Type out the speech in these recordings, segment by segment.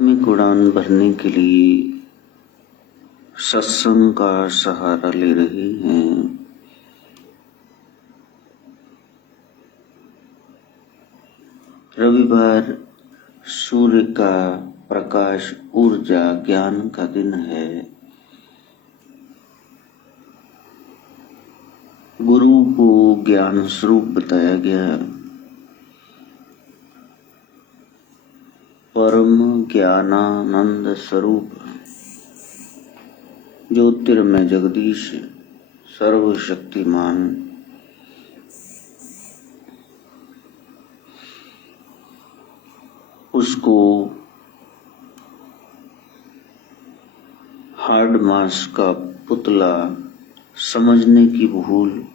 में उड़ान भरने के लिए सत्संग का सहारा ले रहे हैं। रविवार सूर्य का प्रकाश, ऊर्जा, ज्ञान का दिन है। गुरु को ज्ञान स्वरूप बताया गया। परम ज्ञानानंद स्वरूप, ज्योतिर्मय जगदीश, सर्वशक्तिमान, उसको हार्ड मास का पुतला समझने की भूल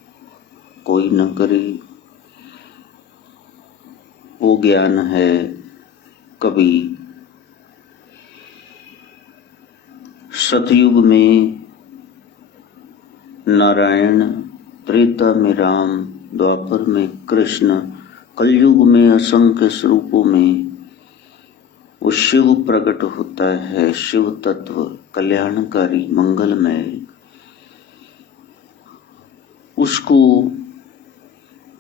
कोई न करे। वो ज्ञान है कभी सतयुग में नारायण, त्रेता में राम, द्वापर में कृष्ण, कलयुग में असंख्य स्वरूपों में वो शिव प्रकट होता है। शिव तत्व कल्याणकारी, मंगलमय। उसको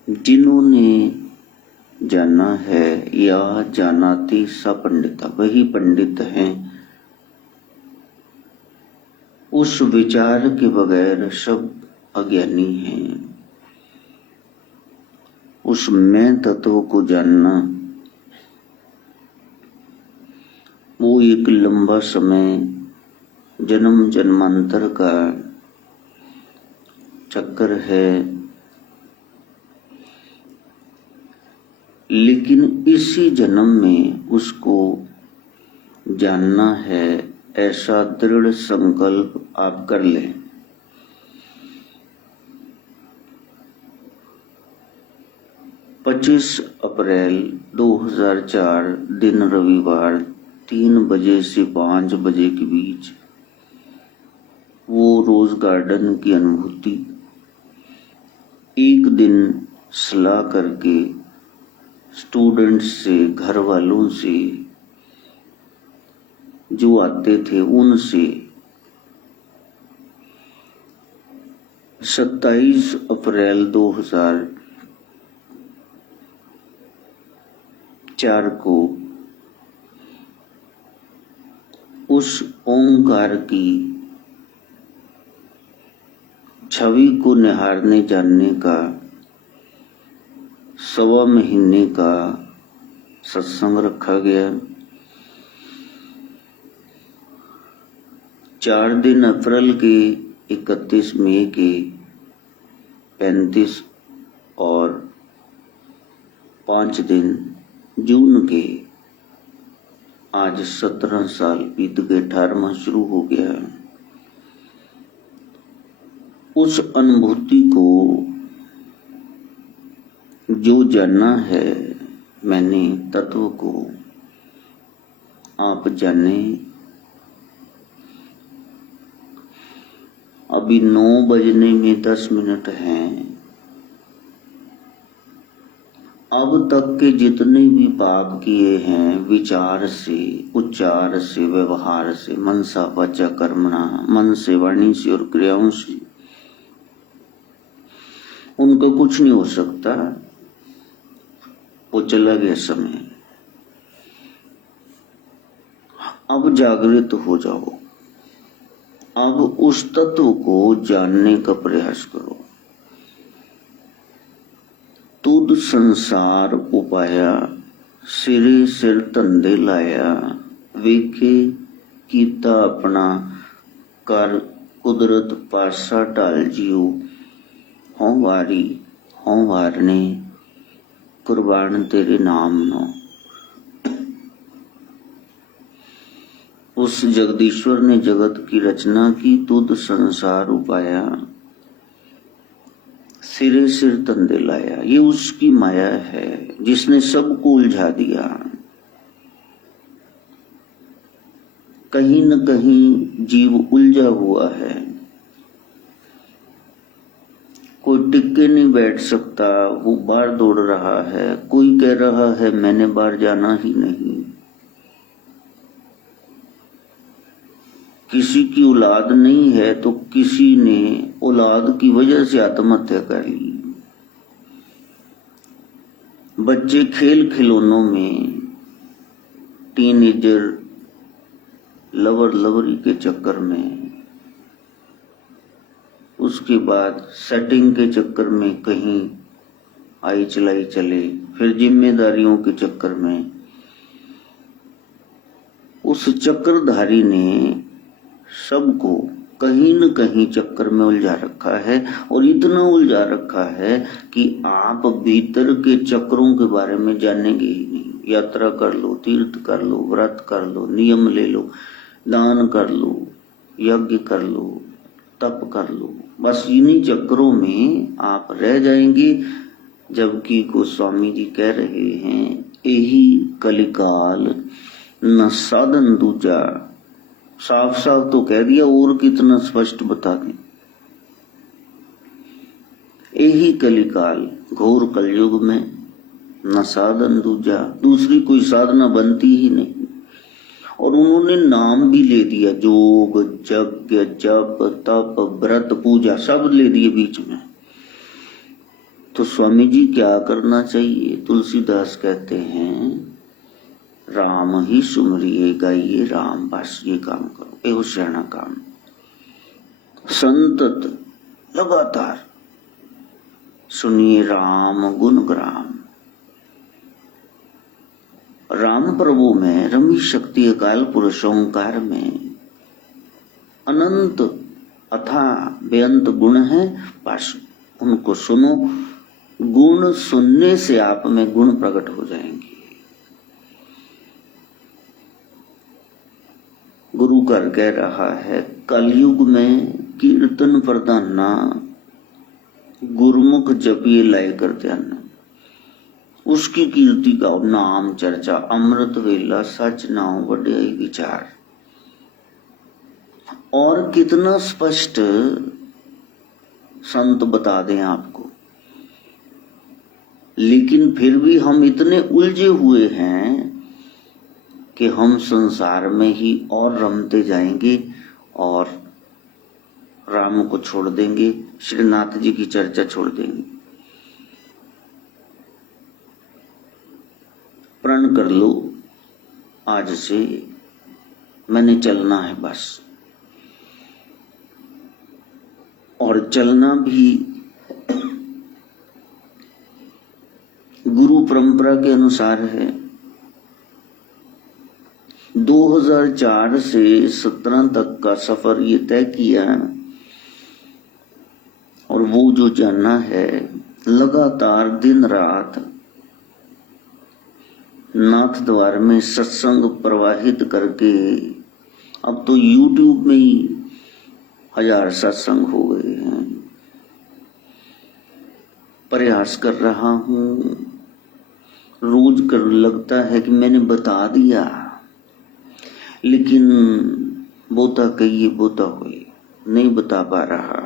जिन्होंने जाना है या जानाति स पंडिता, वही पंडित हैं। उस विचार के बगैर सब अज्ञानी हैं। उस मैं तत्व को जानना वो एक लंबा समय, जन्म जन्मांतर का चक्कर है। लेकिन इसी जन्म में उसको जानना है, ऐसा दृढ़ संकल्प आप कर लें। पच्चीस अप्रैल 2004 दिन रविवार 3 बजे से 5 बजे के बीच वो रोज गार्डन की अनुभूति एक दिन सलाह करके स्टूडेंट्स से, घर वालों से, जो आते थे उनसे 27 अप्रैल 2004 को उस ओंकार की छवि को निहारने जानने का 1.25 महीने का सत्संग रखा गया। 4 दिन अप्रैल के, 31 मई के, 35 और 5 दिन जून के। आज 17 साल बीत गए, 18वां शुरू हो गया। उस अनुभूति को जो जानना है, मैंने तत्व को, आप जाने। अभी 9 बजने में 10 मिनट हैं। अब तक के जितने भी पाप किए हैं, विचार से, उच्चार से, व्यवहार से, मनसा वाचा कर्मणा, मन से, वाणी से और क्रियाओं से, उनका कुछ नहीं हो सकता। वो चला गया समय। अब जागृत हो जाओ। अब उस तत्व को जानने का प्रयास करो। तुद संसार उपाया, सिरे सिर तंदे लाया, वेखे कीता अपना कर, कुदरत पासा टाल जियो, हों वारी हों वारने, कुर्बान तेरे नाम नो। उस जगदीश्वर ने जगत की रचना की, तुद संसार उपाया, सिरे सिर तंदे लाया। ये उसकी माया है जिसने सबको उलझा दिया। कहीं न कहीं जीव उलझा हुआ है। कोई टिक के नहीं बैठ सकता, वो बाहर दौड़ रहा है। कोई कह रहा है मैंने बाहर जाना ही नहीं। किसी की औलाद नहीं है तो किसी ने औलाद की वजह से आत्महत्या कर ली। बच्चे खेल खिलौनों में, टीनेजर लवर लवरी के चक्कर में, उसके बाद सेटिंग के चक्कर में कहीं आई चलाई चले, फिर जिम्मेदारियों के चक्कर में उस चक्रधारी ने सबको कहीं न कहीं चक्कर में उलझा रखा है। और इतना उलझा रखा है कि आप भीतर के चक्रों के बारे में जानेंगे ही नहीं। यात्रा कर लो, तीर्थ कर लो, व्रत कर लो, नियम ले लो, दान कर लो, यज्ञ कर लो, तप कर लो, बस इन्हीं चक्रों में आप रह जाएंगे। जबकि गोस्वामी जी कह रहे हैं, यही कलिकाल न साधन दूजा। साफ साफ तो कह दिया, और कितना स्पष्ट बता दें। यही कलिकाल, घोर कलयुग में न साधन दूजा, दूसरी कोई साधना बनती ही नहीं। और उन्होंने नाम भी ले दिया, जोग, यज्ञ, जप, तप, व्रत, पूजा सब ले दिए बीच में। तो स्वामी जी क्या करना चाहिए? तुलसीदास कहते हैं, राम ही सुमरिए गाइए राम, बस ये काम करो, एवं शरण काम। संतत लगातार सुनिए राम गुणग्राम। राम प्रभु में रमी शक्ति अकाल पुरुष ओंकार में अनंत अथा बेअंत गुण है, बस उनको सुनो। गुण सुनने से आप में गुण प्रकट हो जाएंगे। गुरु घर कह रहा है, कलयुग में कीर्तन प्रधाना, गुरुमुख जपिए लाए कर ध्यान। उसकी कीर्ति गाओ, नाम चर्चा, अमृत वेला सच नाओ बढ़िया विचार। और कितना स्पष्ट संत बता दें आपको, लेकिन फिर भी हम इतने उलझे हुए हैं कि हम संसार में ही और रमते जाएंगे और राम को छोड़ देंगे, श्रीनाथ जी की चर्चा छोड़ देंगे। प्रण कर लो, आज से मैंने चलना है बस। और चलना भी गुरु परंपरा के अनुसार है। 2004 से 17 तक का सफर ये तय किया, और वो जो जाना है, लगातार दिन रात नाथ द्वार में सत्संग प्रवाहित करके, अब तो YouTube में ही 1000 सत्संग हो गए हैं। प्रयास कर रहा हूं, रोज कर लगता है कि मैंने बता दिया, लेकिन बोता कहिए बोता हुई नहीं बता पा रहा।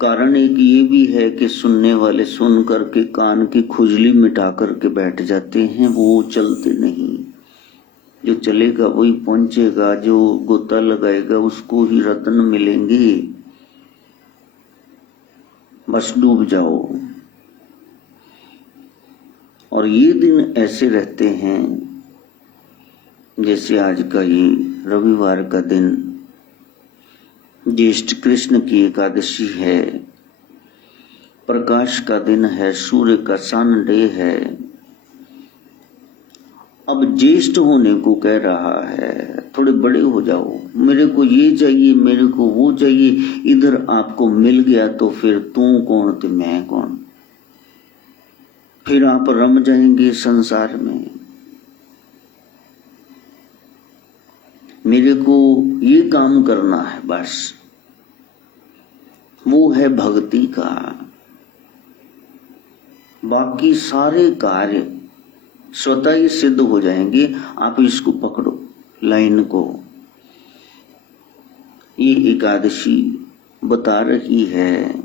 कारण एक ये भी है कि सुनने वाले सुन करके कान की खुजली मिटा करके बैठ जाते हैं, वो चलते नहीं। जो चलेगा वही पहुंचेगा, जो गोता लगाएगा उसको ही रत्न मिलेंगे। बस डूब जाओ। और ये दिन ऐसे रहते हैं जैसे आज का ये रविवार का दिन, ज्येष्ठ कृष्ण की एकादशी है, प्रकाश का दिन है, सूर्य का सन डे है। अब ज्येष्ठ होने को कह रहा है, थोड़े बड़े हो जाओ, मेरे को ये चाहिए, मेरे को वो चाहिए। इधर आपको मिल गया तो फिर तू कौन तो मैं कौन, फिर आप रम जाएंगे संसार में। मेरे को ये काम करना है बस, वो है भक्ति का। बाकी सारे कार्य स्वतः ही सिद्ध हो जाएंगे। आप इसको पकड़ो, लाइन को। ये एकादशी बता रही है,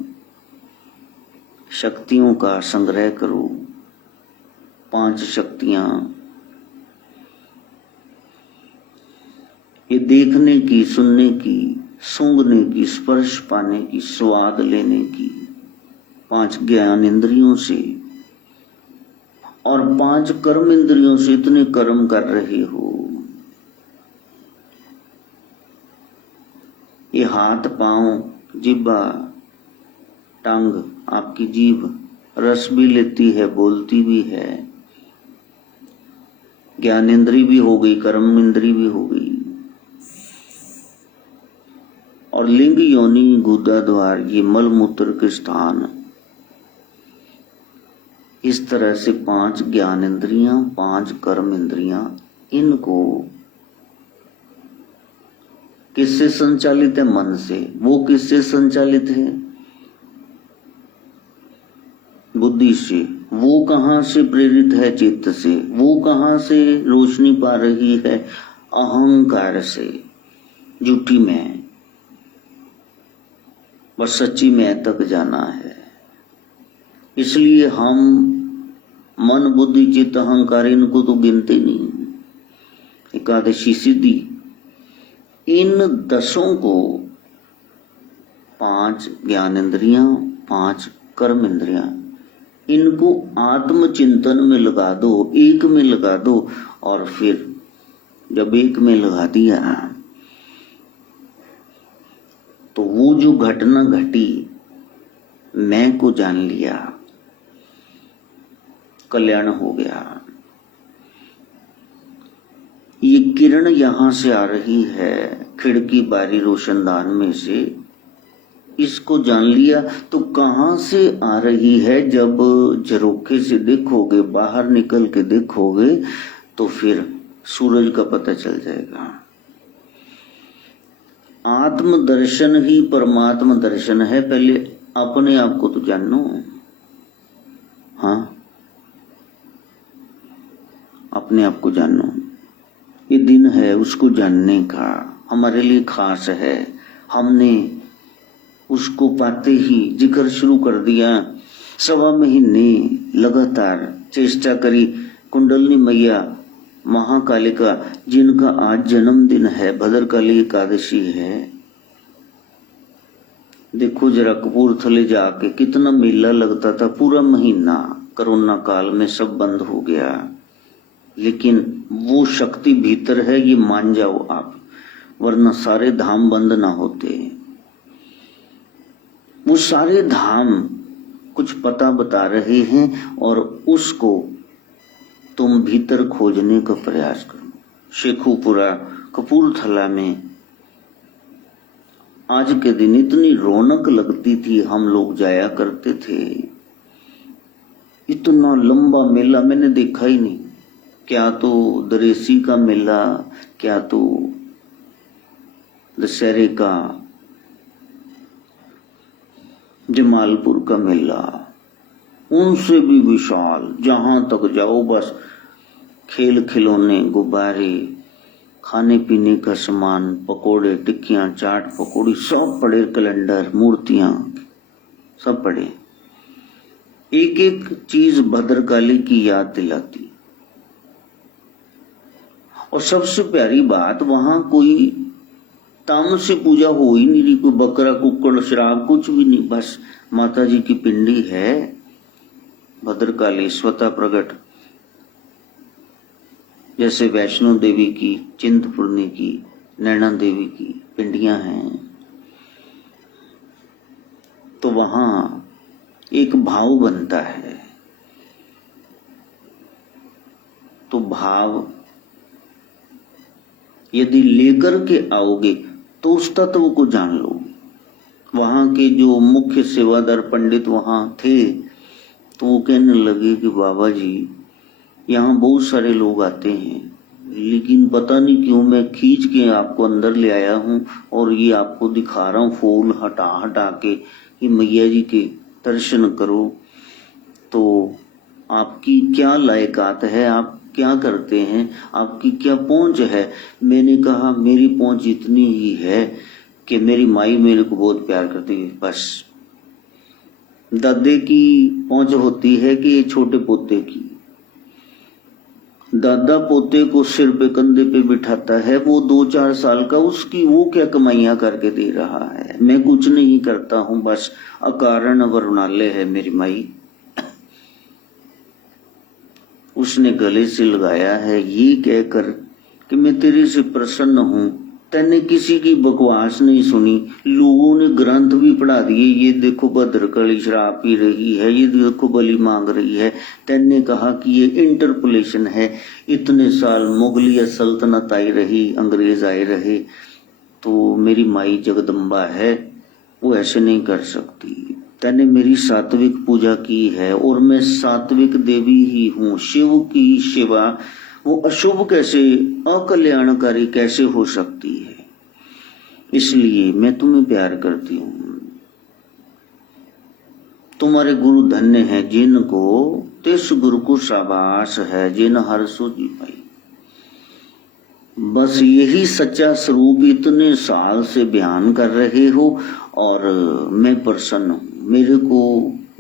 शक्तियों का संग्रह करो। 5 शक्तियां, ये देखने की, सुनने की, सूंघने की, स्पर्श पाने की, स्वाद लेने की 5 ज्ञान इंद्रियों से और 5 कर्म इंद्रियों से इतने कर्म कर रहे हो। ये हाथ, पांव, जिह्वा, टंग, आपकी जीभ रस भी लेती है, बोलती भी है, ज्ञान इंद्री भी हो गई, कर्म इंद्री भी हो गई। और लिंग, योनि, गुदा द्वार, ये मल मूत्र के स्थान, इस तरह से 5 ज्ञान इंद्रियां, 5 कर्म इंद्रियां, इनको किससे संचालित है? मन से। वो किससे संचालित है? बुद्धि से। वो कहां से प्रेरित है? चित्त से। वो कहां से रोशनी पा रही है? अहंकार से। झूठी मैं, बस सच्ची मैं तक जाना है। इसलिए हम मन, बुद्धि, चित्त, अहंकार इनको तो गिनते नहीं। एकादशी सिद्धि, इन 10 को 5 ज्ञान इंद्रियां, 5 कर्म इंद्रियां, इनको आत्मचिंतन में लगा दो, एक में लगा दो। और फिर जब एक में लगा दिया तो वो जो घटना घटी, मैं को जान लिया, कल्याण हो गया। ये किरण यहां से आ रही है, खिड़की, बारी, रोशनदान में से, इसको जान लिया तो कहां से आ रही है? जब झरोखे से देखोगे, बाहर निकल के देखोगे तो फिर सूरज का पता चल जाएगा। आत्म दर्शन ही परमात्म दर्शन है। पहले अपने आप को तो जानो। हाँ, अपने आप को जानो। ये दिन है उसको जानने का, हमारे लिए खास है। हमने उसको पाते ही जिक्र शुरू कर दिया। 1.25 महीने लगातार चेष्टा करी। कुंडलनी मैया महाकालिका, जिनका आज जन्मदिन है, भद्रकाली एकादशी है। देखो जरा, कपूरथले जाके कितना मेला लगता था, पूरा महीना। कोरोना काल में सब बंद हो गया, लेकिन वो शक्ति भीतर है, ये मान जाओ आप, वरना सारे धाम बंद ना होते। वो सारे धाम कुछ पता बता रहे हैं और उसको तुम भीतर खोजने का प्रयास करो। शेखुपुरा, कपूरथला में आज के दिन इतनी रौनक लगती थी, हम लोग जाया करते थे। इतना लंबा मेला मैंने देखा ही नहीं। क्या तो दरेसी का मेला, क्या तो दशहरे का, जमालपुर का मेला, उनसे भी विशाल। जहां तक जाओ बस खेल खिलौने, गुब्बारे, खाने पीने का सामान, पकोड़े, टिक्कियां, चाट, पकौड़ी सब पड़े, कैलेंडर, मूर्तियां सब पड़े। एक एक चीज भद्रकाली की याद दिलाती। और सबसे प्यारी बात, वहां कोई तामसी पूजा हो ही नहीं रही। कोई बकरा, कुक्कड़, शराब कुछ भी नहीं। बस माता जी की पिंडी है, भद्रकाली स्वतः प्रकट। जैसे वैष्णो देवी की, चिंतपूर्णी की, नैना देवी की पिंडियां हैं, तो वहां एक भाव बनता है। तो भाव यदि लेकर के आओगे तो उस तत्व को जान लोगे। वहां के जो मुख्य सेवादार पंडित वहां थे, तो वो कहने लगे कि बाबा जी, यहाँ बहुत सारे लोग आते हैं, लेकिन पता नहीं क्यों मैं खींच के आपको अंदर ले आया हूँ और ये आपको दिखा रहा हूँ फूल हटा हटा के कि मैया जी के दर्शन करो। तो आपकी क्या लायकात है, आप क्या करते हैं, आपकी क्या पहुंच है? मैंने कहा मेरी पहुंच इतनी ही है कि मेरी माई मेरे को बहुत प्यार करती है, बस। दादे की पहुंच होती है कि छोटे पोते की। दादा पोते को सिर पे कंधे पे बिठाता है, वो 2-4 साल का, उसकी वो क्या कमाइयां करके दे रहा है। मैं कुछ नहीं करता हूं, बस अकारण वरुणालय है मेरी माई। उसने गले से लगाया है ये कहकर कि मैं तेरे से प्रसन्न हूं। तैने किसी की बकवास नहीं सुनी, लोगों ने ग्रंथ भी पढ़ा दिए, ये देखो भद्रकाली शराब पी रही है, ये देखो बलि मांग रही है। तैने कहा कि ये इंटरपोलेशन है। इतने साल मुगलिया सल्तनत आई रही, अंग्रेज आए रहे, तो मेरी माई जगदम्बा है, वो ऐसे नहीं कर सकती। तैने मेरी सात्विक पूजा की है और मैं सात्विक देवी ही हूँ। शिव की शिवा वो अशुभ कैसे, अकल्याणकारी कैसे हो सकती है। इसलिए मैं तुम्हें प्यार करती हूँ। तुम्हारे गुरु धन्य है जिनको, तिस गुरु को शाबाश है जिन हर सूझी पाई। बस यही सच्चा स्वरूप इतने साल से बयान कर रहे हो और मैं प्रसन्न हूं। मेरे को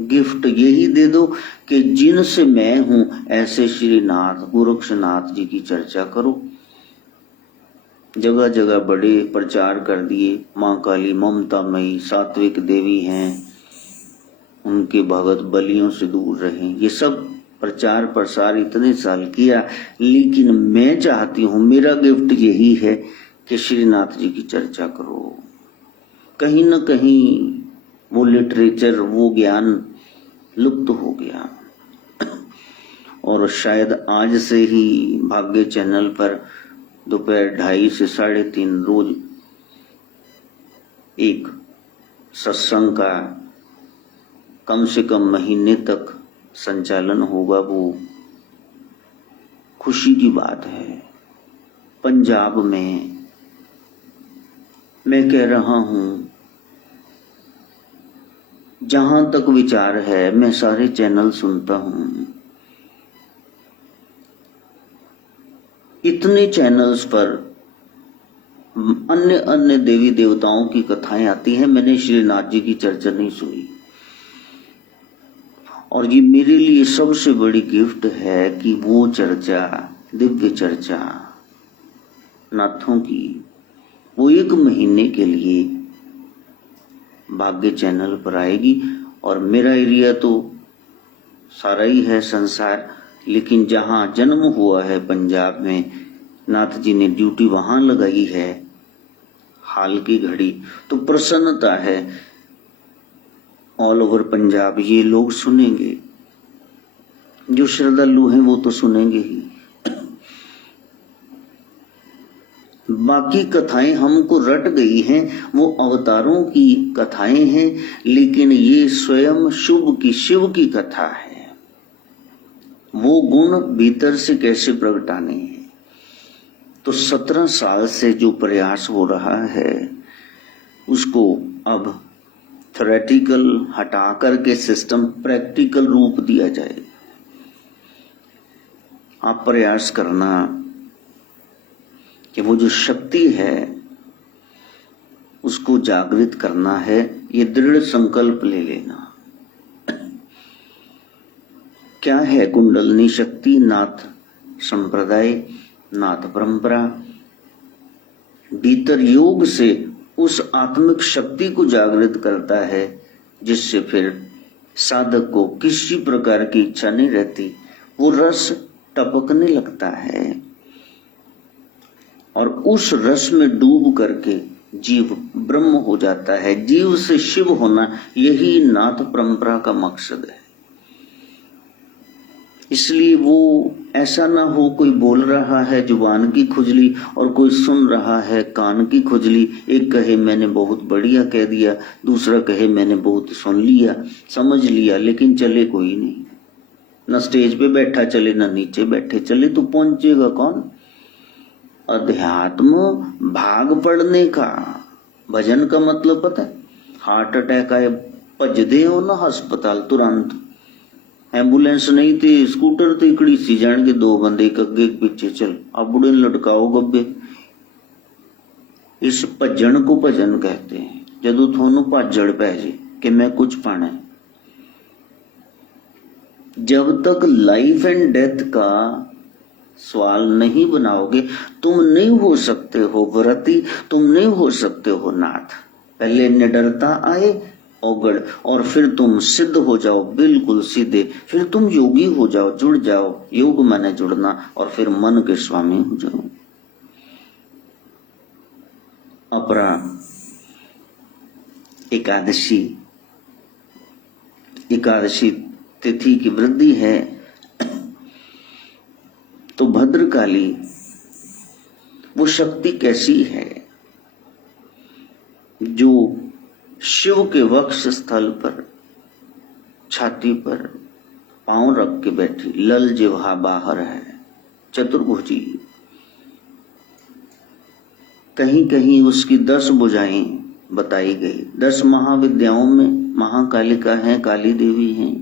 गिफ्ट यही दे दो कि जिनसे मैं हूं ऐसे श्रीनाथ गोरक्षनाथ जी की चर्चा करो। जगह जगह बड़े प्रचार कर दिए, माँ काली ममता मई सात्विक देवी हैं, उनके भगत बलियों से दूर रहें, ये सब प्रचार प्रसार इतने साल किया। लेकिन मैं चाहती हूं, मेरा गिफ्ट यही है कि श्रीनाथ जी की चर्चा करो। कहीं न कहीं वो लिटरेचर, वो ज्ञान लुप्त हो गया और शायद आज से ही भाग्य चैनल पर दोपहर 2:30 से 3:30 रोज एक सत्संग का कम से कम महीने तक संचालन होगा। वो खुशी की बात है। पंजाब में मैं कह रहा हूं, जहां तक विचार है, मैं सारे चैनल सुनता हूं। इतने चैनल्स पर अन्य अन्य देवी देवताओं की कथाएं आती हैं, मैंने श्रीनाथ जी की चर्चा नहीं सुनी। और ये मेरे लिए सबसे बड़ी गिफ्ट है कि वो चर्चा, दिव्य चर्चा नाथों की, वो 1 महीने के लिए भाग्य चैनल पर आएगी। और मेरा एरिया तो सारा ही है संसार, लेकिन जहां जन्म हुआ है पंजाब में, नाथ जी ने ड्यूटी वहां लगाई है हाल की घड़ी, तो प्रसन्नता है। ऑल ओवर पंजाब ये लोग सुनेंगे, जो श्रद्धालु हैं वो तो सुनेंगे ही। बाकी कथाएं हमको रट गई हैं, वो अवतारों की कथाएं हैं, लेकिन ये स्वयं शुभ की, शिव की कथा है। वो गुण भीतर से कैसे प्रगटाने हैं। तो 17 साल से जो प्रयास हो रहा है, उसको अब थ्योरेटिकल हटा करके सिस्टम प्रैक्टिकल रूप दिया जाए। आप प्रयास करना कि वो जो शक्ति है उसको जागृत करना है, ये दृढ़ संकल्प ले लेना। क्या है कुंडलनी शक्ति? नाथ संप्रदाय, नाथ परंपरा भीतर योग से उस आत्मिक शक्ति को जागृत करता है, जिससे फिर साधक को किसी प्रकार की इच्छा नहीं रहती, वो रस टपकने लगता है और उस रस में डूब करके जीव ब्रह्म हो जाता है। जीव से शिव होना, यही नाथ परंपरा का मकसद है। इसलिए वो ऐसा ना हो कोई बोल रहा है जुबान की खुजली और कोई सुन रहा है कान की खुजली। एक कहे मैंने बहुत बढ़िया कह दिया, दूसरा कहे मैंने बहुत सुन लिया, समझ लिया, लेकिन चले कोई नहीं। न स्टेज पे बैठा चले, न नीचे बैठे चले, तो पहुंचेगा कौन? अध्यात्म भाग पड़ने का। भजन का मतलब पता है? हार्ट अटैक आए भजदे हो ना अस्पताल तुरंत। एम्बुलेंस नहीं थी, स्कूटर तो इकड़ी सी जान के 2 बंदे एक अगे एक पीछे चल, अब बुढ़े लटकाओ गब्बे। इस भजन को भजन कहते हैं, जदों थोनू भाजड़ पै जे कि मैं कुछ पाना है। जब तक लाइफ एंड डेथ का सवाल नहीं बनाओगे, तुम नहीं हो सकते हो व्रती, तुम नहीं हो सकते हो नाथ। पहले निडरता आए औगड़, और फिर तुम सिद्ध हो जाओ बिल्कुल सीधे, फिर तुम योगी हो जाओ, जुड़ जाओ। योग माने जुड़ना, और फिर मन के स्वामी हो जाओ। अपरा एकादशी, एकादशी तिथि की वृद्धि है तो भद्रकाली वो शक्ति कैसी है जो शिव के वक्ष स्थल पर छाती पर पांव रख के बैठी, लल जिह्वा बाहर है, चतुर्भुजी। कहीं कहीं उसकी 10 भुजाएं बताई गई। 10 महाविद्याओं में महाकालिका है, काली देवी है।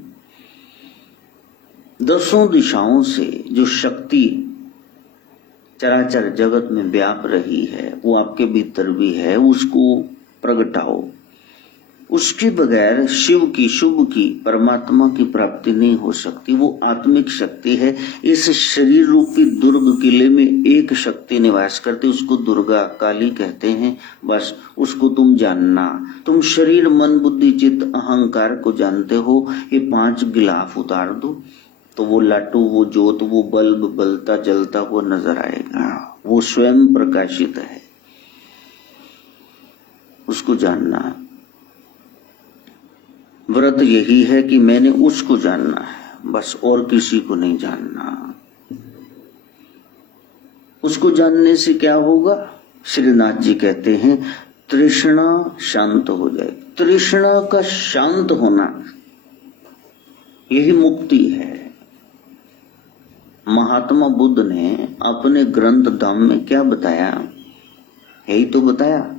10 दिशाओं से जो शक्ति चराचर जगत में व्याप रही है वो आपके भीतर भी है, उसको प्रगटाओ। उसके बगैर शिव की, शुभ की, परमात्मा की प्राप्ति नहीं हो सकती। वो आत्मिक शक्ति है। इस शरीर रूपी दुर्ग किले में एक शक्ति निवास करती, उसको दुर्गा काली कहते हैं। बस उसको तुम जानना। तुम शरीर, मन, बुद्धि, चित्त, अहंकार को जानते हो। ये 5 गिलाफ उतार दो तो वो लाटू, वो जोत, वो बल्ब बलता जलता हुआ नजर आएगा। वो स्वयं प्रकाशित है, उसको जानना। व्रत यही है कि मैंने उसको जानना है, बस और किसी को नहीं जानना। उसको जानने से क्या होगा? श्रीनाथ जी कहते हैं तृष्णा शांत हो जाए। तृष्णा का शांत होना यही मुक्ति है। महात्मा बुद्ध ने अपने ग्रंथ धाम में क्या बताया? यही तो बताया।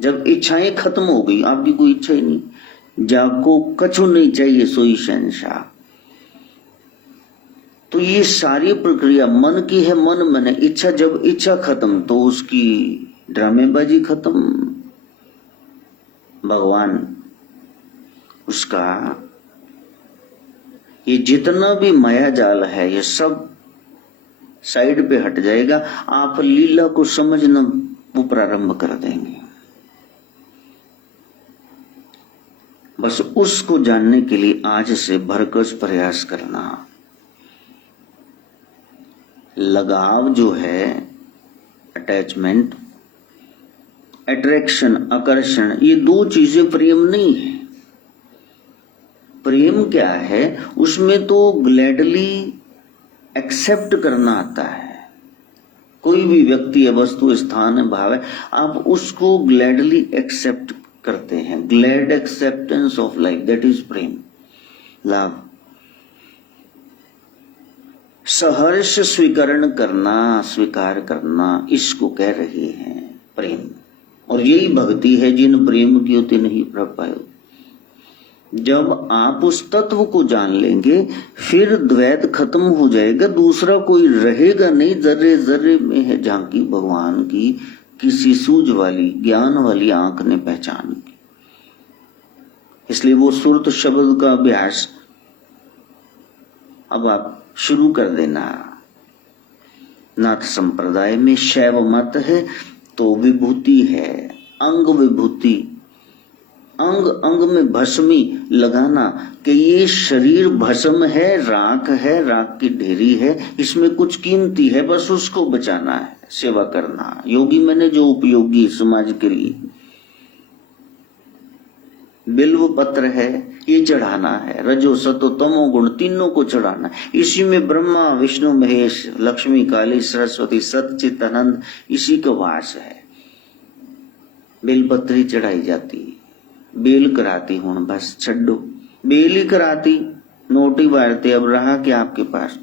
जब इच्छाएं खत्म हो गई, आपकी कोई इच्छा ही नहीं, जाको कछु नहीं चाहिए सोई शहंशाह, तो ये सारी प्रक्रिया मन की है। मन मने इच्छा, जब इच्छा खत्म तो उसकी ड्रामेबाजी खत्म। भगवान उसका ये जितना भी माया जाल है ये सब साइड पे हट जाएगा। आप लीला को समझना वो प्रारंभ कर देंगे। बस उसको जानने के लिए आज से भरकस प्रयास करना। लगाव जो है, अटैचमेंट, अट्रैक्शन, आकर्षण, ये 2 चीजें प्रेम नहीं है। प्रेम क्या है? उसमें तो ग्लैडली एक्सेप्ट करना आता है। कोई भी व्यक्ति है, वस्तु, स्थान है, भाव है, आप उसको ग्लैडली एक्सेप्ट करते हैं। Glad acceptance of life, that is Prem, love. सहर्ष स्वीकरण करना, स्वीकार करना, इसको कह रहे हैं प्रेम। और यही भक्ति है। जिन प्रेम की होती नहीं प्रभ पायो। जब आप उस तत्व को जान लेंगे फिर द्वैत खत्म हो जाएगा, दूसरा कोई रहेगा नहीं। जर्रे जर्रे में है झांकी भगवान की, किसी सूझ वाली ज्ञान वाली आंख ने पहचान की। इसलिए वो सुरत शब्द का अभ्यास अब आप शुरू कर देना। नाथ संप्रदाय में शैव मत है तो विभूति है, अंग विभूति। अंग अंग में भस्मी लगाना कि ये शरीर भस्म है, राख की ढेरी है, इसमें कुछ कीमती है, बस उसको बचाना है, सेवा करना। योगी मैंने जो उपयोगी समाज के लिए। बिल्व पत्र है, ये चढ़ाना है। रजो सतो तमो गुण तीनों को चढ़ाना है। इसी में ब्रह्मा विष्णु महेश लक्ष्मी काली सरस्वती सच्चित आनंद इसी का वास है। बेलपत्री चढ़ाई जाती, बेल कराती हूं, बस छड्डो बेल ही कराती, नोटी बारते, अब रहा क्या आपके पास?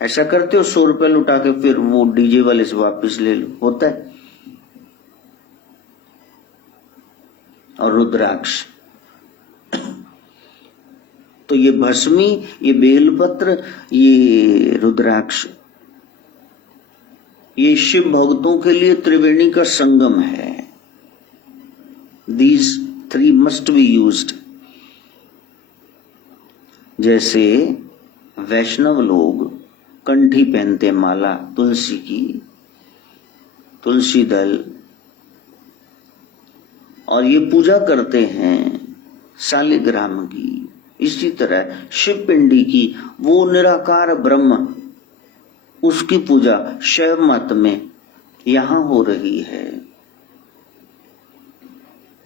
ऐसा करते हो 100 रुपए लुटा के फिर वो डीजे वाले से वापस ले लो, होता है। और रुद्राक्ष तो ये भस्मी, ये बेलपत्र, ये रुद्राक्ष, ये शिव भक्तों के लिए त्रिवेणी का संगम है। These 3 must be used। जैसे वैष्णव लोग कंठी पहनते माला तुलसी की, तुलसी दल, और ये पूजा करते हैं शालिग्राम की। इसी तरह शिव पिंडी की, वो निराकार ब्रह्म, उसकी पूजा शैव मत में यहां हो रही है,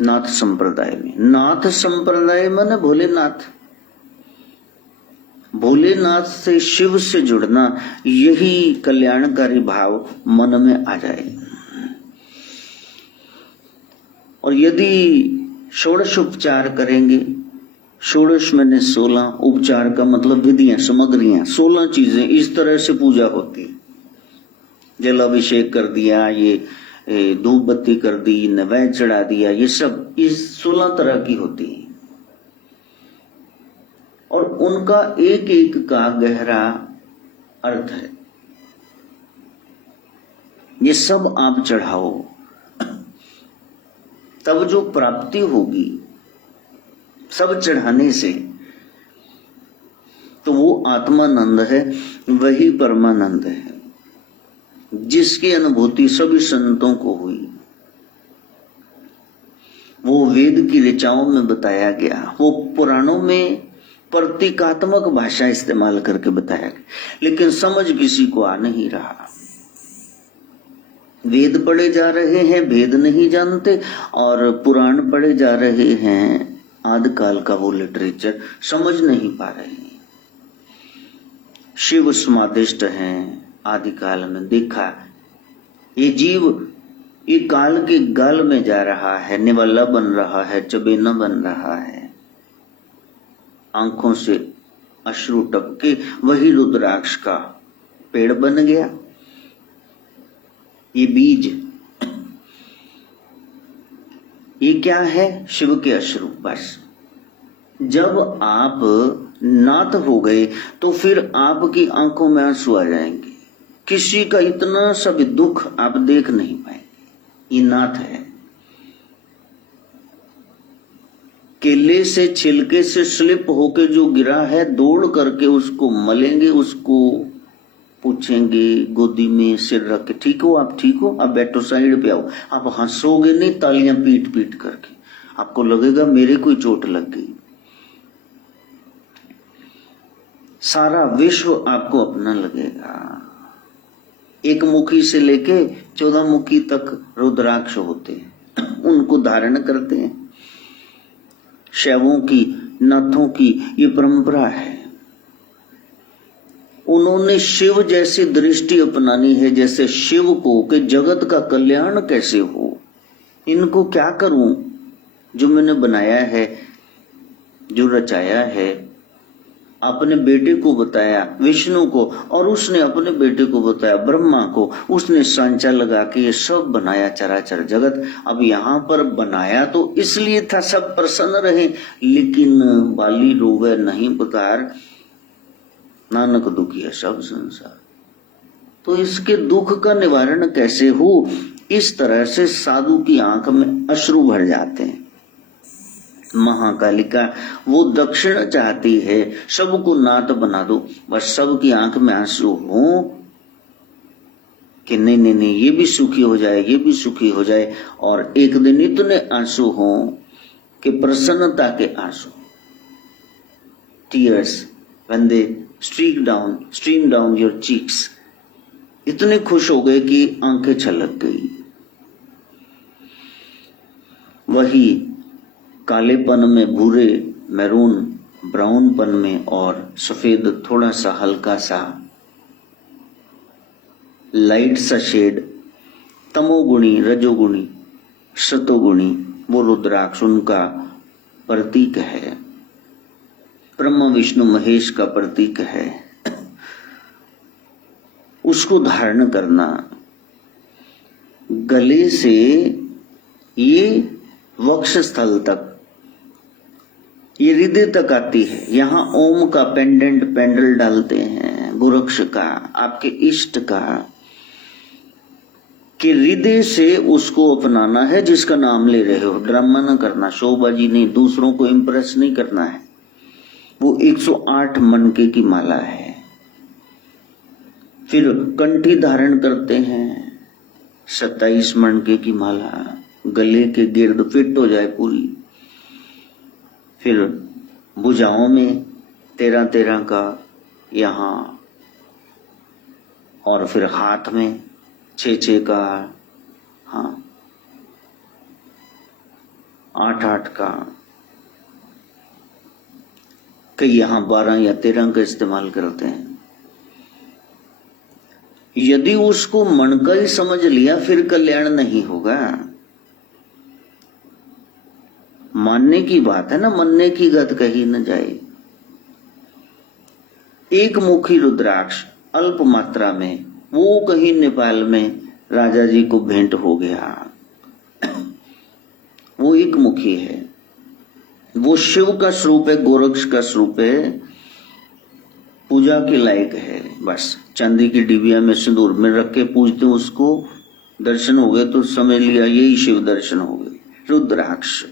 नाथ संप्रदाय में। नाथ संप्रदाय माने भोलेनाथ, भोलेनाथ से, शिव से जुड़ना, यही कल्याणकारी भाव मन में आ जाए। और यदि षोडश उपचार करेंगे, षोडश मैंने 16, उपचार का मतलब विधियां, सामग्रियां, 16 चीजें, इस तरह से पूजा होती है। जलाभिषेक कर दिया, ये धूप बत्ती कर दी, नैवेद्य चढ़ा दिया, ये सब इस 16 तरह की होती है। और उनका एक एक का गहरा अर्थ है। ये सब आप चढ़ाओ, तब जो प्राप्ति होगी सब चढ़ाने से, तो वो आत्मानंद है, वही परमानंद है, जिसकी अनुभूति सभी संतों को हुई। वो वेद की ऋचाओं में बताया गया, वो पुराणों में प्रतीकात्मक भाषा इस्तेमाल करके बताया गया, लेकिन समझ किसी को आ नहीं रहा। वेद पढ़े जा रहे हैं, भेद नहीं जानते, और पुराण पढ़े जा रहे हैं, आदिकाल का वो लिटरेचर समझ नहीं पा रहे हैं। शिव समादिष्ट हैं, आदिकाल में देखा ये जीव, ये काल के गल में जा रहा है, निवल्ला बन रहा है, चबेना बन रहा है, आंखों से अश्रु टपके, वही रुद्राक्ष का पेड़ बन गया। ये बीज, ये क्या है? शिव के अश्रु। बस जब आप नाथ हो गए तो फिर आपकी आंखों में आंसू आ जाएंगे। किसी का इतना सा भी दुख आप देख नहीं पाएंगे। ये नाथ है। केले से, छिलके से स्लिप होके जो गिरा है, दौड़ करके उसको मलेंगे, उसको पूछेंगे गोदी में सिर रख के, ठीक हो आप, ठीक हो, आप बैठो, साइड पे आओ। आप हंसोगे नहीं, तालियां पीट पीट करके, आपको लगेगा मेरे कोई चोट लग गई। सारा विश्व आपको अपना लगेगा। एक मुखी से लेके 14 मुखी तक रुद्राक्ष होते हैं, उनको धारण करते हैं। शैवों की, नाथों की ये परंपरा है। उन्होंने शिव जैसी दृष्टि अपनानी है, जैसे शिव को, कि जगत का कल्याण कैसे हो, इनको क्या करूं जो मैंने बनाया है, जो रचाया है। अपने बेटे को बताया विष्णु को, और उसने अपने बेटे को बताया ब्रह्मा को। उसने सांचा लगा के ये सब बनाया, चराचर जगत। अब यहाँ पर बनाया तो इसलिए था सब प्रसन्न रहे, लेकिन बाली रोवे नहीं पुकार, नानक दुखी सब संसार। तो इसके दुख का निवारण कैसे हो? इस तरह से साधु की आंख में अश्रु भर जाते हैं। महाकालिका वो दक्षिण चाहती है, सबको नाथ बना दो, बस सबकी आंख में आंसू हो कि नहीं नहीं नहीं, ये भी सुखी हो जाए, ये भी सुखी हो जाए। और एक दिन इतने आंसू हो कि प्रसन्नता के आंसू, tears when they stream down your cheeks, इतने खुश हो गए कि आंखें छलक गई। वही कालेपन में, भूरे, मैरून, ब्राउनपन में, और सफेद थोड़ा सा हल्का सा लाइट सा शेड, तमोगुणी, रजोगुणी, सतोगुणी, वो रुद्राक्ष उनका प्रतीक है। ब्रह्मा विष्णु महेश का प्रतीक है। उसको धारण करना, गले से ये वक्ष स्थल तक, ये हृदय तक आती है। यहाँ ओम का पेंडल डालते हैं, गोरक्ष का, आपके इष्ट का, कि हृदय से उसको अपनाना है। जिसका नाम ले रहे हो, ड्रामा ना करना, शोबाजी नहीं, दूसरों को इंप्रेस नहीं करना है। वो 108 मनके की माला है। फिर कंठी धारण करते हैं 27 मणके की माला, गले के गिर्द फिट हो जाए पूरी। फिर भुजाओं में 13 का यहाँ, और फिर हाथ में 6 का, हाँ 8 का, कई यहाँ 12 या 13 का इस्तेमाल करते हैं। यदि उसको मन का ही समझ लिया फिर कल्याण नहीं होगा। मानने की बात है ना, मनने की गत कही न जाए। एक मुखी रुद्राक्ष अल्प मात्रा में, वो कहीं नेपाल में राजा जी को भेंट हो गया। वो एक मुखी है, वो शिव का स्वरूप है, गोरक्ष का स्वरूप है, पूजा के लायक है। बस चांदी की डिबिया में सिंदूर में रख के पूजते उसको, दर्शन हो गए तो समझ लिया यही शिव दर्शन हो गए। रुद्राक्ष,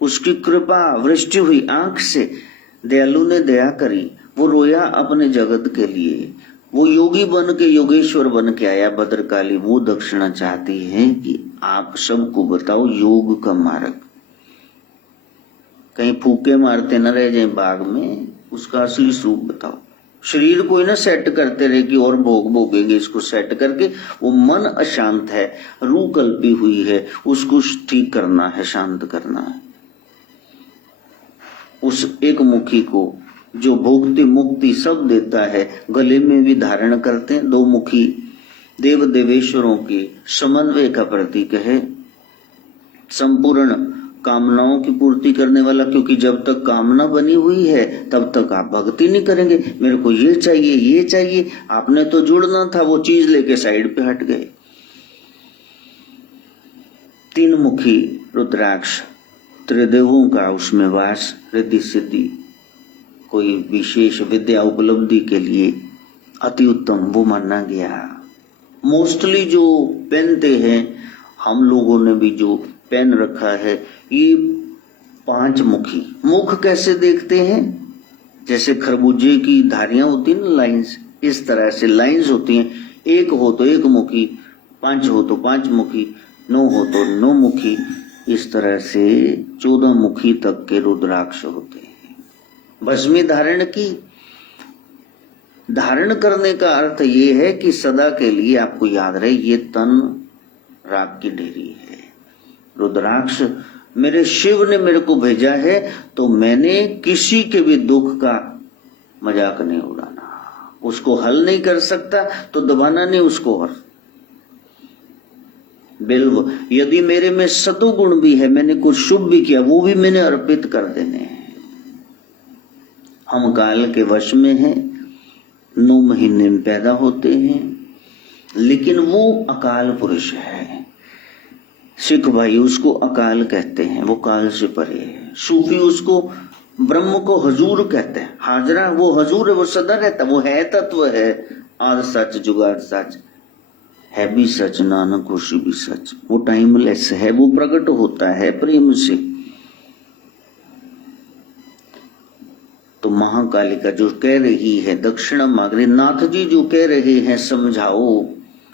उसकी कृपा वृष्टि हुई आंख से, दयालु ने दया करी, वो रोया अपने जगत के लिए। वो योगी बन के योगेश्वर बन के आया भद्रकाली। वो दक्षिणा चाहती है कि आप सबको बताओ योग का मार्ग, कहीं फूके मारते न रह जाए बाग में, उसका असली स्वरूप बताओ। शरीर को ना सेट करते रहे कि और भोग भोगेंगे, इसको सेट करके, वो मन अशांत है, रूह कल्पी हुई है, उसको ठीक करना है, शांत करना है। उस एक मुखी को जो भोक्ति मुक्ति सब देता है, गले में भी धारण करते हैं। 2 मुखी देव देवेश्वरों के समन्वय का प्रतीक है, संपूर्ण कामनाओं की पूर्ति करने वाला। क्योंकि जब तक कामना बनी हुई है तब तक आप भक्ति नहीं करेंगे। मेरे को ये चाहिए, ये चाहिए, आपने तो जुड़ना था, वो चीज लेके साइड पे हट गए। 3 मुखी रुद्राक्ष, त्रिदेवों का उसमें वास, रिद्धि सिद्धि, कोई विशेष विद्या उपलब्धि के लिए अति उत्तम वो माना गया। मोस्टली जो पहनते हैं, हम लोगों ने भी जो पहन रखा है, ये 5 मुखी। मुख कैसे देखते हैं? जैसे खरबूजे की धारियां होती है ना, लाइंस, इस तरह से लाइंस होती हैं। 1 हो तो 1 मुखी, 5 हो तो 5 मुखी, 9 हो तो 9 मुखी, इस तरह से 14 मुखी तक के रुद्राक्ष होते हैं। भस्मी धारण की, धारण करने का अर्थ ये है कि सदा के लिए आपको याद रहे ये तन राग की ढेरी है। रुद्राक्ष मेरे शिव ने मेरे को भेजा है, तो मैंने किसी के भी दुख का मजाक नहीं उड़ाना। उसको हल नहीं कर सकता तो दबाना नहीं उसको। हर बिल्व, यदि मेरे में सतोगुण भी है, मैंने कुछ शुभ भी किया, वो भी मैंने अर्पित कर देने हैं। हम काल के वश में हैं, 9 महीने में पैदा होते हैं, लेकिन वो अकाल पुरुष है। सिख भाई उसको अकाल कहते हैं, वो काल से परे है। सूफी उसको ब्रह्म को हजूर कहते हैं। हाजरा वो हजूर है, वो सदा रहता, वो है तत्व है। आद सच जुगाद सच है, भी सच नानक खुशी भी सच। वो टाइमलेस है, वो प्रकट होता है प्रेम से। तो महाकालिका जो कह रही है, दक्षिणा मांग रही, नाथ जी जो कह रहे हैं समझाओ,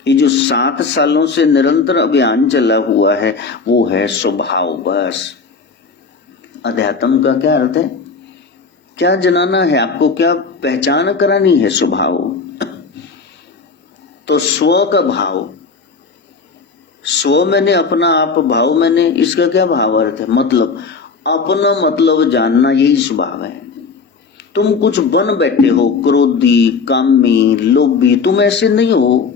ये जो 7 सालों से निरंतर अभियान चला हुआ है वो है स्वभाव। बस अध्यात्म का क्या अर्थ है? क्या जनाना है आपको, क्या पहचान करानी है? स्वभाव। तो स्व का भाव, स्व मैंने अपना, आप भाव मैंने, इसका क्या भाव अर्थ है? मतलब अपना मतलब जानना, यही स्वभाव है। तुम कुछ बन बैठे हो, क्रोधी, कामी, लोभी, तुम ऐसे नहीं हो।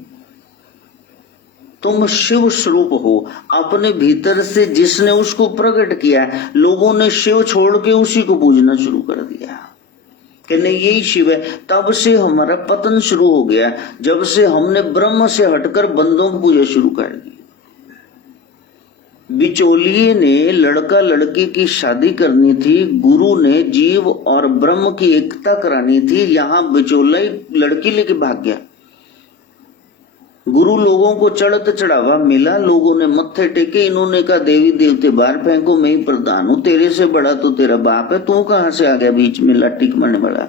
तुम शिव स्वरूप हो। अपने भीतर से जिसने उसको प्रकट किया, लोगों ने शिव छोड़ के उसी को पूजना शुरू कर दिया कि नहीं यही शिव है। तब से हमारा पतन शुरू हो गया, जब से हमने ब्रह्म से हटकर बंदों को पूजा शुरू कर दी। बिचौलिए ने लड़का लड़की की शादी करनी थी, गुरु ने जीव और ब्रह्म की एकता करानी थी, यहाँ बिचौला लड़की लेके भाग गया। गुरु लोगों को चढ़त चढ़ावा मिला, लोगों ने मत्थे टेके, इन्होंने कहा देवी देवते बाहर फेंको, मैं ही प्रधान हूं, तेरे से बड़ा तो तेरा बाप है, तू कहां से आ गया बीच में लाठी मारने वाला।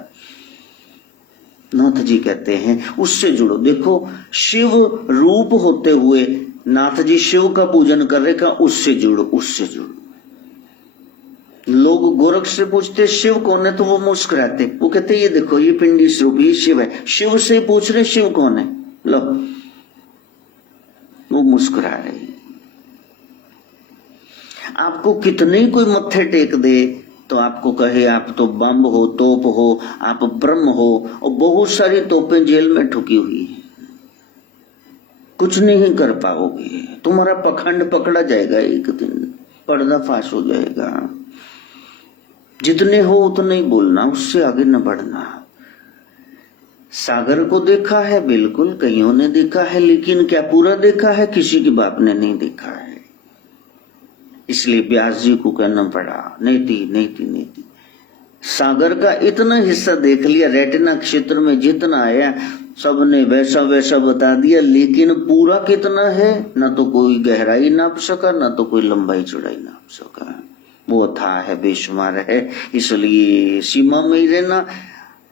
नाथ जी कहते हैं उससे जुड़ो। देखो शिव रूप होते हुए नाथ जी शिव का पूजन कर रहे, का उससे जुड़ो, उससे जुड़ो। लोग गोरख से पूछते शिव कौन है, तो वो मुस्कुराते, वो कहते ये देखो ये पिंडी स्वरूप ये शिव है। शिव से पूछ रहे शिव कौन है, लो वो मुस्कुरा रहे। आपको कितने कोई मत्थे टेक दे तो आपको कहे आप तो बम हो, तोप हो, आप ब्रह्म हो, और बहुत सारी तोपें जेल में ठुकी हुई है, कुछ नहीं कर पाओगे। तुम्हारा पखंड पकड़ा जाएगा, एक दिन पर्दाफाश हो जाएगा। जितने हो उतने ही बोलना, उससे आगे न बढ़ना। सागर को देखा है बिल्कुल, कईयों ने देखा है, लेकिन क्या पूरा देखा है, किसी के बाप ने नहीं देखा है। इसलिए व्यास जी को कहना पड़ा नेति नेति नेति। सागर का इतना हिस्सा देख लिया, रेटिना क्षेत्र में जितना आया सबने वैसा वैसा बता दिया, लेकिन पूरा कितना है न तो कोई गहराई नाप सका, न तो कोई लंबाई चौड़ाई नाप सका। वो था है, बेशुमार है। इसलिए सीमा में ही रहना।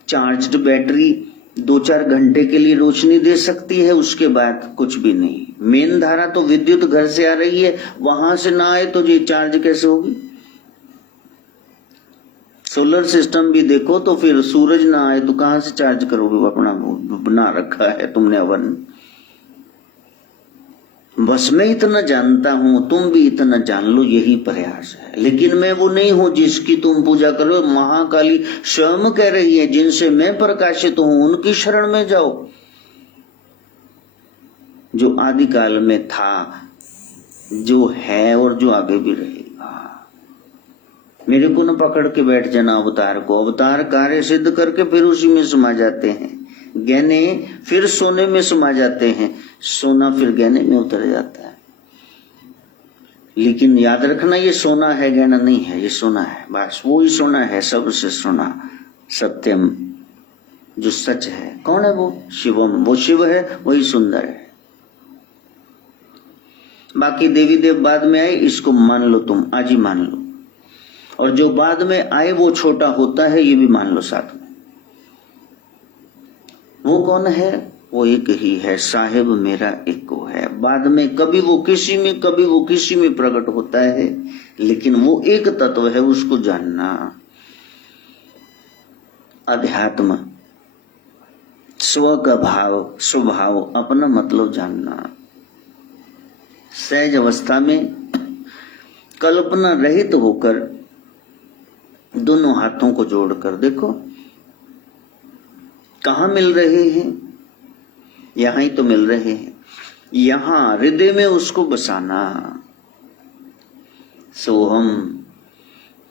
चार्ज्ड बैटरी 2-4 घंटे के लिए रोशनी दे सकती है, उसके बाद कुछ भी नहीं। मेन धारा तो विद्युत घर से आ रही है, वहां से ना आए तो ये चार्ज कैसे होगी। सोलर सिस्टम भी देखो तो फिर सूरज ना आए तो कहां से चार्ज करोगे, अपना बना रखा है तुमने अवन। बस मैं इतना जानता हूं, तुम भी इतना जान लो, यही प्रयास है। लेकिन मैं वो नहीं हूं जिसकी तुम पूजा करो। महाकाली स्वयं कह रही है जिनसे मैं प्रकाशित हूं उनकी शरण में जाओ। जो आदिकाल में था, जो है और जो आगे भी रहेगा। मेरे को न पकड़ के बैठ जाना अवतार को। अवतार कार्य सिद्ध करके फिर उसी में समा जाते हैं। गहने फिर सोने में समा जाते हैं, सोना फिर गहने में उतर जाता है। लेकिन याद रखना ये सोना है, गहना नहीं है, ये सोना है, बस वो ही सोना है, सबसे सोना सत्यम जो सच है। कौन है वो? शिवम, वो शिव है, वही सुंदर है। बाकी देवी देव बाद में आए, इसको मान लो, तुम आज ही मान लो। और जो बाद में आए वो छोटा होता है, ये भी मान लो साथ में। वो कौन है? वो एक ही है, साहिब मेरा एक को है। बाद में कभी वो किसी में, कभी वो किसी में प्रकट होता है, लेकिन वो एक तत्व है, उसको जानना। अध्यात्म, स्व का भाव, स्वभाव, अपना मतलब जानना। सहज अवस्था में कल्पना रहित होकर दोनों हाथों को जोड़कर देखो कहां मिल रहे हैं, यहां ही तो मिल रहे हैं। यहां हृदय में उसको बसाना। सोहम,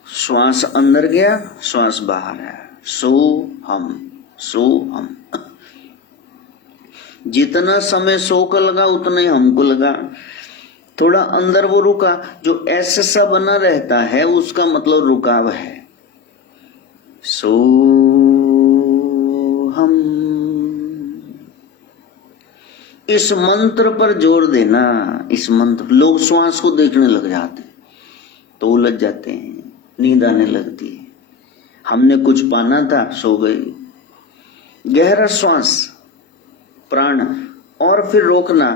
श्वास अंदर गया, श्वास बाहर आया। सोहम, सोहम। जितना समय सो का लगा उतना ही हमको लगा। थोड़ा अंदर वो रुका, जो ऐसा सा बना रहता है उसका मतलब रुकाव है। सो हम, इस मंत्र पर जोर देना। इस मंत्र, लोग श्वास को देखने लग जाते हैं तो उलझ जाते हैं, नींद आने लगती है। हमने कुछ पाना था, सो गए। गहरा श्वास, प्राण, और फिर रोकना,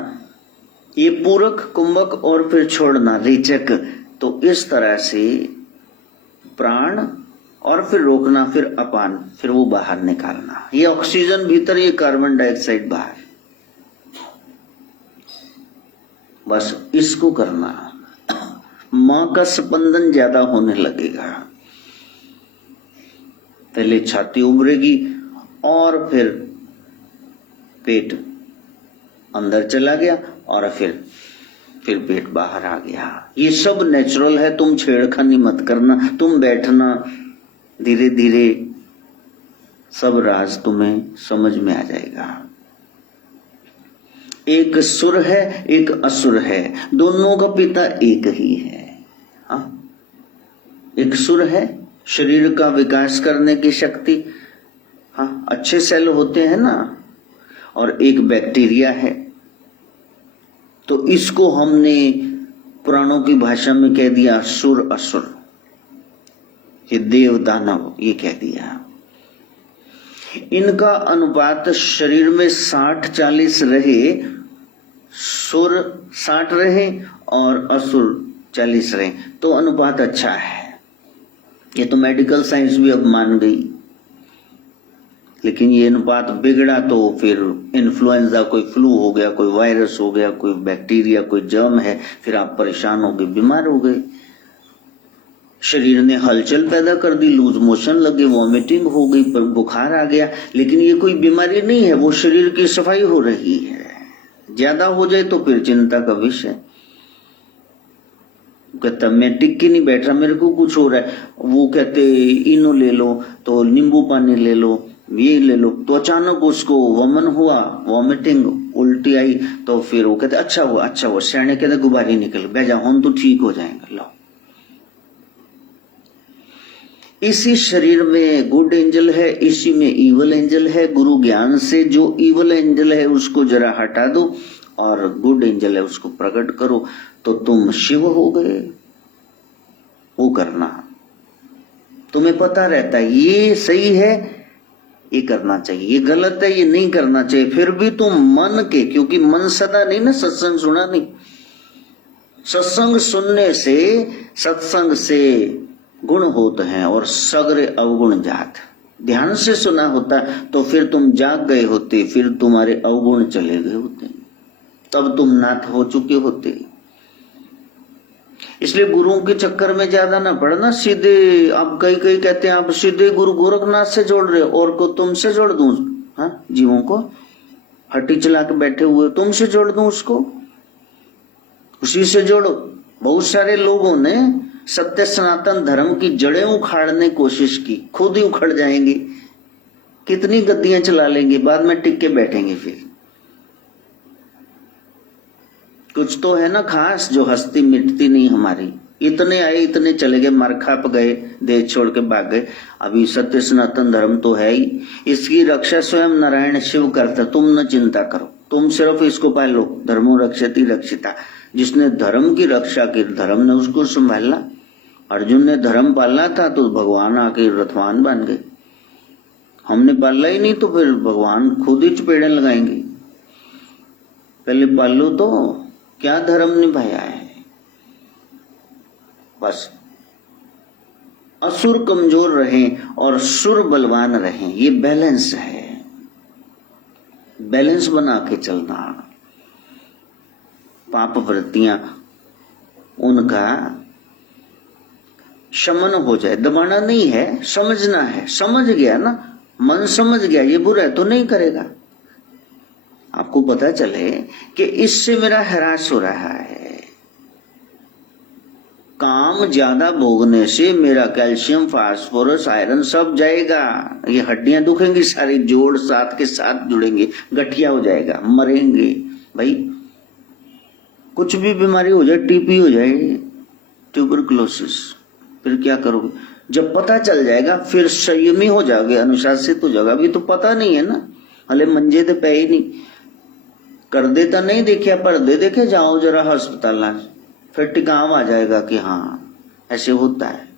ये पूरक, कुंभक, और फिर छोड़ना, रेचक। तो इस तरह से प्राण और फिर रोकना, फिर अपान, फिर वो बाहर निकालना। ये ऑक्सीजन भीतर, ये कार्बन डाइऑक्साइड बाहर। बस इसको करना। मां का स्पंदन ज्यादा होने लगेगा। पहले छाती उभरेगी और फिर पेट अंदर चला गया और फिर पेट बाहर आ गया। ये सब नेचुरल है, तुम छेड़खानी मत करना। तुम बैठना, धीरे धीरे सब राज तुम्हें समझ में आ जाएगा। एक सुर है, एक असुर है, दोनों का पिता एक ही है। हाँ? एक सुर है, शरीर का विकास करने की शक्ति, हाँ, अच्छे सेल होते हैं ना, और एक बैक्टीरिया है। तो इसको हमने पुराणों की भाषा में कह दिया सुर असुर, ये देव दानव, ये कह दिया। इनका अनुपात शरीर में 60-40 रहे, सुर 60 रहे और असुर 40 रहे, तो अनुपात अच्छा है। ये तो मेडिकल साइंस भी अब मान गई। लेकिन ये अनुपात बिगड़ा तो फिर इन्फ्लुएंजा, कोई फ्लू हो गया, कोई वायरस हो गया, कोई बैक्टीरिया, कोई जर्म है, फिर आप परेशान हो गए, बीमार हो गए। शरीर ने हलचल पैदा कर दी, लूज मोशन लगे, वॉमिटिंग हो गई, बुखार आ गया, लेकिन ये कोई बीमारी नहीं है, वो शरीर की सफाई हो रही है। ज्यादा हो जाए तो फिर चिंता का विषय। कहता मैं टिक के नहीं बैठ रहा, मेरे को कुछ हो रहा है। वो कहते इनो ले लो, तो नींबू पानी ले लो, ये ले लो, तो अचानक उसको वमन हुआ, वॉमिटिंग, उल्टी आई, तो फिर वो कहते अच्छा हुआ, अच्छा हुआ। सियाने कहते गुब्बारे निकल, बेजा हम तो ठीक हो जाएंगे। लो, इसी शरीर में गुड एंजल है, इसी में इवल एंजल है। गुरु ज्ञान से जो इवल एंजल है उसको जरा हटा दो और गुड एंजल है उसको प्रकट करो, तो तुम शिव हो गए। वो करना, तुम्हें पता रहता है ये सही है, ये करना चाहिए, ये गलत है, ये नहीं करना चाहिए, फिर भी तुम मन के, क्योंकि मन सदा नहीं ना सत्संग सुना नहीं, सत्संग सुनने से, सत्संग से गुण होते हैं और सगरे अवगुण जात। ध्यान से सुना होता तो फिर तुम जाग गए होते, फिर तुम्हारे अवगुण चले गए होते, तब तुम नाथ हो चुके होते। इसलिए गुरुओं के चक्कर में ज्यादा ना पड़ना। सीधे आप कई कहते हैं आप सीधे गुरु गोरखनाथ से जोड़ रहे हो, और को तुमसे जोड़ दूं? हाँ, जीवों को हड्डी चला के बैठे हुए तुमसे जोड़ दूं, उसको उसी से जोड़ो। बहुत सारे लोगों ने सत्य सनातन धर्म की जड़ें उखाड़ने की कोशिश की, खुद ही उखड़ जाएंगे। कितनी गद्दियां चला लेंगे, बाद में टिक के बैठेंगे। फिर कुछ तो है ना खास, जो हस्ती मिटती नहीं हमारी। इतने आए, इतने चले गए, मर खाप गए, देश छोड़ के भाग गए। अभी सत्य सनातन धर्म तो है ही, इसकी रक्षा स्वयं नारायण शिव करता। तुम न चिंता करो, तुम सिर्फ इसको पाल लो। धर्मो रक्षति रक्षिता। जिसने धर्म की रक्षा की, धर्म ने उसको संभालना। अर्जुन ने धर्म पालना था तो भगवान आके रथवान बन गए। हमने पाला ही नहीं तो फिर भगवान खुद ही चपेड़े लगाएंगे। पहले पाल लो तो क्या धर्म निभाया है। बस असुर कमजोर रहें और सुर बलवान रहें, ये बैलेंस है। बैलेंस बना के चलना। पाप वृत्तियां उनका शमन हो जाए। दबाना नहीं है, समझना है। समझ गया ना, मन समझ गया ये बुरा है तो नहीं करेगा। आपको पता चले कि इससे मेरा हैरास हो रहा है, काम ज्यादा भोगने से मेरा कैल्शियम, फास्फोरस, आयरन सब जाएगा। ये हड्डियां दुखेंगी सारी, जोड़ साथ के साथ जुड़ेंगे, गठिया हो जाएगा, मरेंगे। भाई कुछ भी बीमारी हो जाए, टीबी हो जाए, ट्यूबरकुलोसिस, फिर क्या करोगे? जब पता चल जाएगा फिर संयमी हो जाओगे, अनुशासित हो जाओगे। अभी तो पता नहीं है ना, हले मंजे तो पे ही नहीं कर देता, नहीं देखिया पर दे देखे जाओ जरा अस्पताल, फिर टिकाव आ जाएगा कि हाँ ऐसे होता है।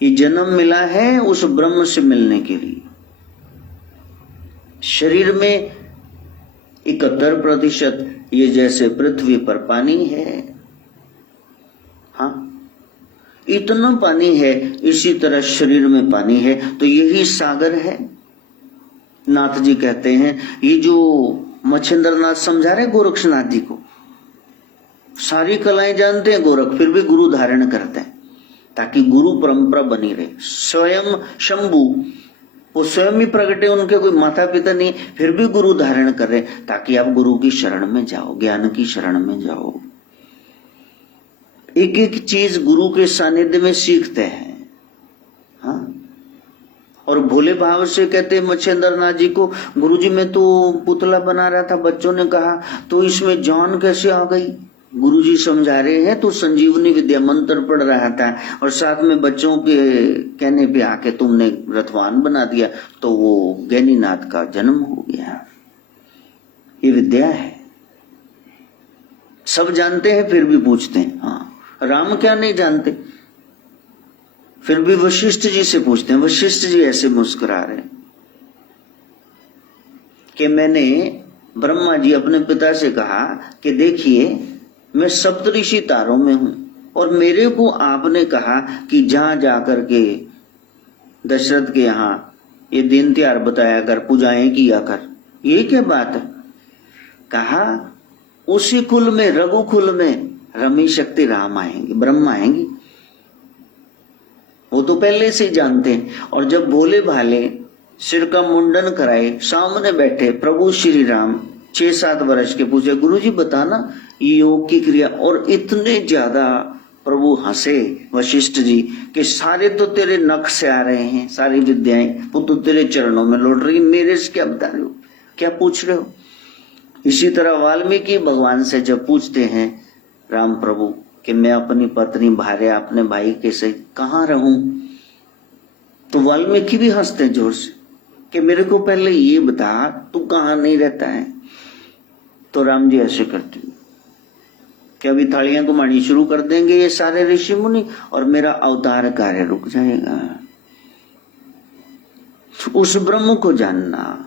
ये जन्म मिला है उस ब्रह्म से मिलने के लिए। शरीर में 71% ये जैसे पृथ्वी पर पानी है, हाँ इतना पानी है, इसी तरह शरीर में पानी है, तो यही सागर है। नाथ जी कहते हैं, ये जो मच्छिंद्रनाथ समझा रहे गोरक्षनाथ जी को, सारी कलाएं जानते हैं गोरख, फिर भी गुरु धारण करते हैं ताकि गुरु परंपरा बनी रहे। स्वयं शंभु, वो स्वयं ही प्रगटे, उनके कोई माता पिता नहीं, फिर भी गुरु धारण कर रहे ताकि आप गुरु की शरण में जाओ, ज्ञान की शरण में जाओ। एक एक चीज गुरु के सानिध्य में सीखते हैं। हाँ, और भोले भाव से कहते मच्छिंद्रनाथ जी को, गुरुजी मैं तो पुतला बना रहा था, बच्चों ने कहा तो इसमें जान कैसे आ गई? गुरुजी समझा रहे हैं, तो संजीवनी विद्या मंत्र पढ़ रहा था और साथ में बच्चों के कहने पे आके तुमने रथवान बना दिया, तो वो ज्ञानीनाथ का जन्म हो गया। ये विद्या है, सब जानते हैं फिर भी पूछते हैं। हाँ, राम क्या नहीं जानते, फिर भी वशिष्ठ जी से पूछते हैं। वशिष्ठ जी ऐसे मुस्कुरा रहे हैं, कि मैंने ब्रह्मा जी अपने पिता से कहा कि देखिए मैं सप्तऋषि तारों में हूं और मेरे को आपने कहा कि जहां जाकर के दशरथ के यहाँ ये दिन त्योहार बताया कर, पूजाएं किया कर। ये क्या बात है? कहा उसी कुल में, रघुकुल में रमी शक्ति राम आएंगे, ब्रह्मा आएंगे। वो तो पहले से जानते हैं। और जब भोले भाले सिर का मुंडन कराए, सामने बैठे प्रभु श्री राम 6-7 वर्ष के, पूछे गुरुजी बताना ये योग की क्रिया। और इतने ज्यादा प्रभु हंसे वशिष्ठ जी कि सारे तो तेरे नख से आ रहे हैं, सारी विद्याएं वो तो तेरे चरणों में लौट रही, मेरे से क्या बता रहे हो, क्या पूछ रहे हो। इसी तरह वाल्मीकि भगवान से जब पूछते हैं राम प्रभु कि मैं अपनी पत्नी भार्या अपने भाई के सहित कहाँ रहूं, तो वाल्मीकि भी हंसते जोर से कि मेरे को पहले ये बता तू कहाँ नहीं रहता है। तो राम जी ऐसे करते हैं कि अभी थालियां घुमानी शुरू कर देंगे ये सारे ऋषि मुनि और मेरा अवतार कार्य रुक जाएगा। उस ब्रह्म को जानना,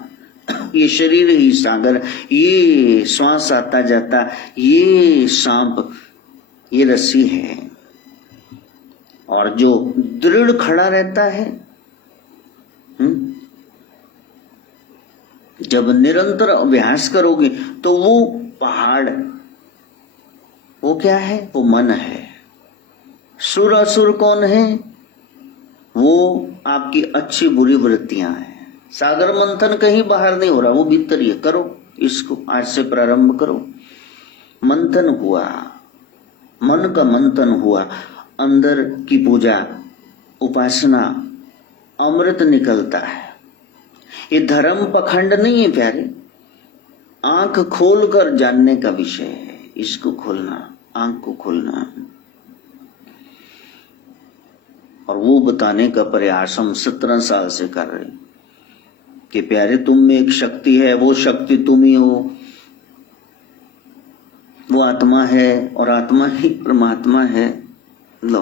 ये शरीर ही सागर, ये श्वास आता जाता, ये सांप, ये रस्सी है। और जो दृढ़ खड़ा रहता है, जब निरंतर अभ्यास करोगे तो वो पहाड़, वो क्या है? वो मन है। सुर असुर कौन है? वो आपकी अच्छी बुरी वृत्तियां हैं। सागर मंथन कहीं बाहर नहीं हो रहा, वो भीतर ही करो। इसको आज से प्रारंभ करो। मंथन हुआ, मन का मंथन हुआ, अंदर की पूजा उपासना, अमृत निकलता है। ये धर्म पखंड नहीं है प्यारे, आंख खोलकर जानने का विषय है। इसको खोलना, आंख को खोलना, और वो बताने का प्रयास हम 17 साल से कर रहे हैं कि प्यारे तुम में एक शक्ति है, वो शक्ति तुम ही हो, वो आत्मा है और आत्मा ही परमात्मा है। लो,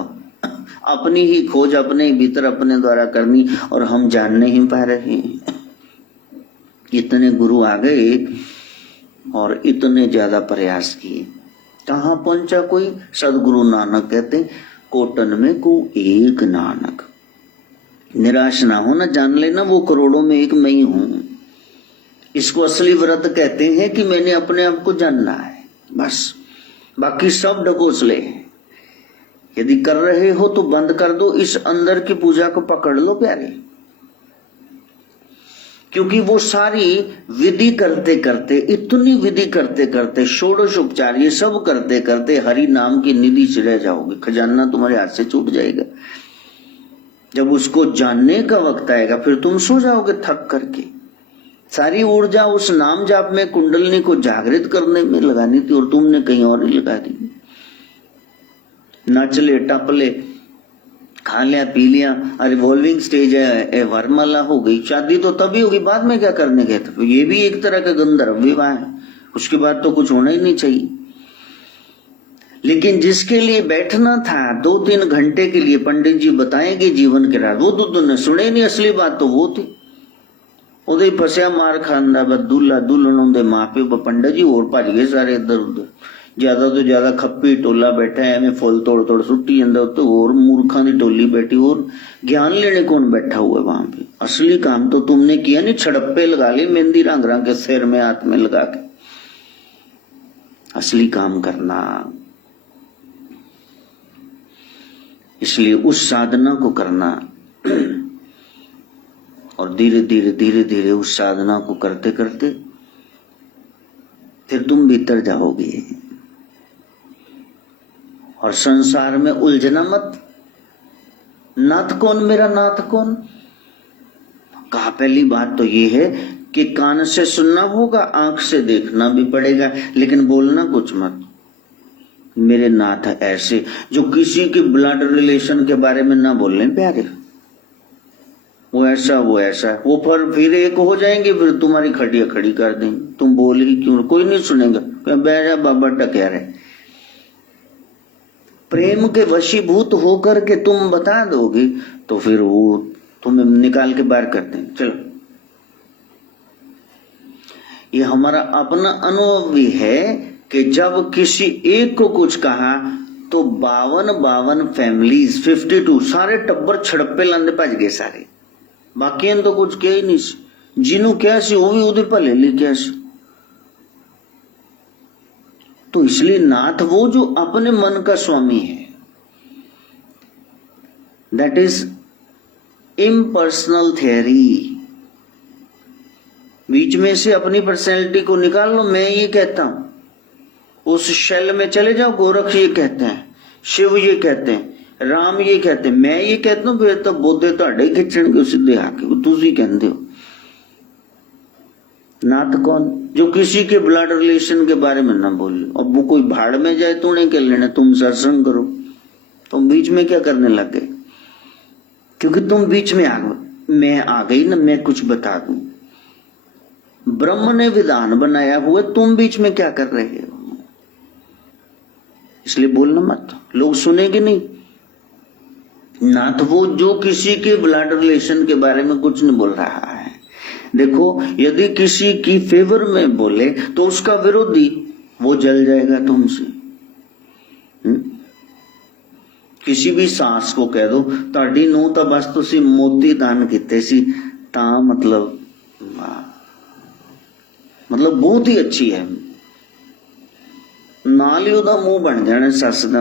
अपनी ही खोज अपने भीतर अपने द्वारा करनी और हम जान नहीं पा रहे हैं। इतने गुरु आ गए और इतने ज्यादा प्रयास किए, कहाँ पहुंचा कोई? सदगुरु नानक कहते कोटन में को एक नानक। निराश ना हो ना, जान लेना वो करोड़ों में एक मैं ही हूं। इसको असली व्रत कहते हैं कि मैंने अपने आप को जानना है, बस। बाकी सब ढकोसले हैं। यदि कर रहे हो तो बंद कर दो, इस अंदर की पूजा को पकड़ लो प्यारे। क्योंकि वो सारी विधि करते करते, इतनी विधि करते करते, षोडश उपचार ये सब करते करते हरि नाम की निधि से रह जाओगे, खजाना तुम्हारे हाथ से छूट जाएगा। जब उसको जानने का वक्त आएगा फिर तुम सो जाओगे थक करके। सारी ऊर्जा उस नाम जाप में, कुंडलनी को जागृत करने में लगानी थी और तुमने कहीं और ही लगा दी। नचले टपले, खा लिया पी लिया, रिवॉल्विंग स्टेज है, वरमाला हो गई। शादी तो तभी होगी, बाद में क्या करने गए थे? ये भी एक तरह का गंधर्व विवाह है, उसके बाद तो कुछ होना ही नहीं चाहिए। लेकिन जिसके लिए बैठना था 2-3 घंटे के लिए, पंडित जी बताएंगे जीवन के राज, वो तो तुमने सुने नहीं। असली बात तो वो थी। उदय फसया मार खांदा दूल्हा दुल्हनों दे माँ प्यो पंडित जी और भज गए सारे इधर उधर। ज्यादा तो ज्यादा खप्पी टोला बैठा है, हमें फुल तोड़ तोड़ सुट्टी अंदर, तो और मूर्खा की टोली बैठी, और ज्ञान लेने कौन बैठा हुआ है वहां पे? असली काम तो तुमने किया नहीं, छड़प्पे लगा ली मेहंदी रंग रंग के सिर में हाथ में लगा के। असली काम करना, इसलिए उस साधना को करना, और धीरे धीरे धीरे धीरे उस साधना को करते करते फिर तुम भीतर जाओगे। और संसार में उलझना मत। नाथ कौन, मेरा नाथ कौन? कहा पहली बात तो ये है कि कान से सुनना होगा, आंख से देखना भी पड़ेगा, लेकिन बोलना कुछ मत। मेरे नाथ ऐसे, जो किसी के ब्लड रिलेशन के बारे में ना बोलने प्यारे। वो ऐसा वो ऐसा, वो पर फिर एक हो जाएंगे, फिर तुम्हारी खटिया खड़ी कर देंगे। तुम बोल ही क्यों? कोई नहीं सुनेगा, बैजा बाबा टक्या रहे। प्रेम के वशीभूत होकर के तुम बता दोगे तो फिर वो तुम्हें निकाल के बाहर कर देंगे। चलो, ये हमारा अपना अनुभव भी है कि जब किसी एक को कुछ कहा तो 52 फैमिलीज 52 सारे टब्बर छड़प्पे लांदे भज गए सारे, बाकी तो कुछ कह ही नहीं सी। जिन्हों क्या सी वो भी उदे भले ले क्या सी। तो इसलिए नाथ वो जो अपने मन का स्वामी है, दैट इज इम्पर्सनल थियरी। बीच में से अपनी पर्सनैलिटी को निकाल लो, मैं ये कहता हूं, उस शैल में चले जाओ, गोरख ये कहते हैं, शिव ये कहते हैं, राम ये कहते हैं, मैं ये कहता हूं, फिर तो बोधे ਤੁਹਾਡੇ खिंचणगे सीधे आके तुसी कहते हो। नाथ कौन? जो किसी के ब्लड रिलेशन के बारे में ना बोले। अब वो कोई भाड़ में जाए तो नहीं कर लेना, तुम सत्संग करो, तुम बीच में क्या करने लग गए? क्योंकि तुम बीच में आ गए, मैं आ गई ना, मैं कुछ बता दूं। ब्रह्म ने विधान बनाया हुआ, तुम बीच में क्या कर रहे हो? इसलिए बोलना मत, लोग सुनेंगे नहीं। नाथ वो जो किसी के ब्लड रिलेशन के बारे में कुछ नहीं बोल रहा है। देखो, यदि किसी की फेवर में बोले तो उसका विरोधी वो जल जाएगा तुमसे। किसी भी सास को कह दो ताड़ी नूं तो बस तुसी मोती दान किते सी, ता मतलब बहुत ही अच्छी है, नाल ही ओदा मुंह बन जाना सस दा।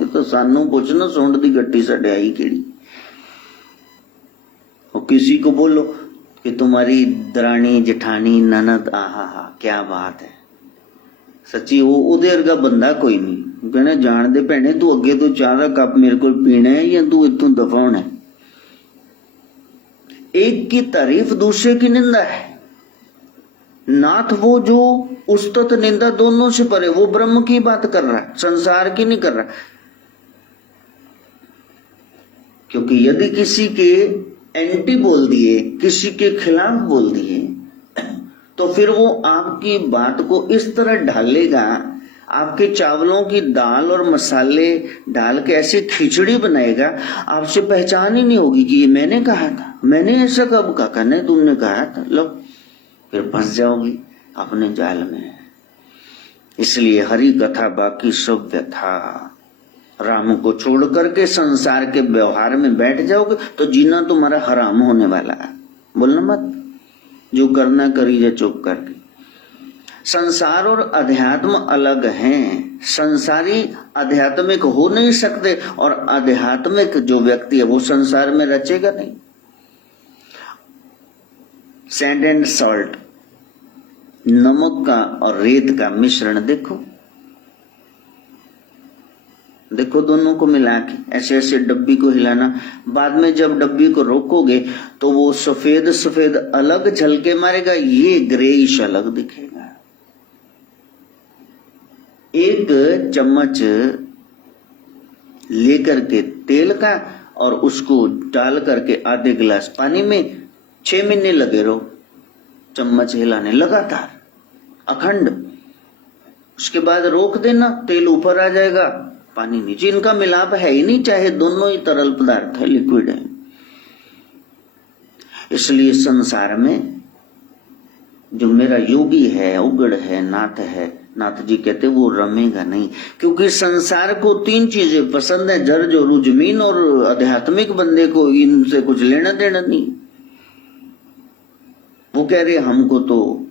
ये तो सानू पुछना सुंड दी गट्टी साडे आई केड़ी। और किसी को बोलो कि तुम्हारी दरानी जेठानी ननद, आहा क्या बात है, सच्ची वो उदे वर्गा बंदा कोई नहीं। कहना जान दे भैने, तू अगे तो चाह दा कप मेरे को पीना है या तू इतों दफा होना है। एक की तारीफ दूसरे की निंदा है। नाथ वो जो उस्तत निंदा दोनों से परे, वो ब्रह्म की बात कर रहा है, संसार की नहीं कर रहा। क्योंकि यदि किसी के एंटी बोल दिए, किसी के खिलाफ बोल दिए, तो फिर वो आपकी बात को इस तरह ढालेगा, आपके चावलों की दाल और मसाले डाल के ऐसी खिचड़ी बनाएगा, आपसे पहचान ही नहीं होगी कि ये मैंने कहा था। मैंने ऐसा कब कहा? नहीं, तुमने कहा था। लो, फिर फंस जाओगी अपने जाल में। इसलिए हरि कथा बाकी सब व्यथा। राम को छोड़ करके संसार के व्यवहार में बैठ जाओगे तो जीना तुम्हारा हराम होने वाला है। बोलना मत, जो करना करी जा चुप करके। संसार और अध्यात्म अलग हैं। संसारी आध्यात्मिक हो नहीं सकते और आध्यात्मिक जो व्यक्ति है वो संसार में रचेगा नहीं। सैंड एंड सॉल्ट, नमक का और रेत का मिश्रण देखो, देखो दोनों को मिला के ऐसे ऐसे डब्बी को हिलाना। बाद में जब डब्बी को रोकोगे तो वो सफेद सफेद अलग झलके मारेगा, ये ग्रेइश अलग दिखेगा। एक चम्मच लेकर के तेल का और उसको डाल करके आधे गिलास पानी में 6 महीने लगे रहो, चम्मच हिलाने लगातार अखंड। उसके बाद रोक देना, तेल ऊपर आ जाएगा, पानी नीचे। इनका मिलाप है ही नहीं, चाहे दोनों ही तरल पदार्थ है, लिक्विड है। इसलिए संसार में जो मेरा योगी है, उगड़ है, नाथ है, नाथ जी कहते वो रमेगा नहीं। क्योंकि संसार को 3 चीजें पसंद है, जर जोरू जमीन, और आध्यात्मिक बंदे को इनसे कुछ लेना देना नहीं। वो कह रहे हमको तो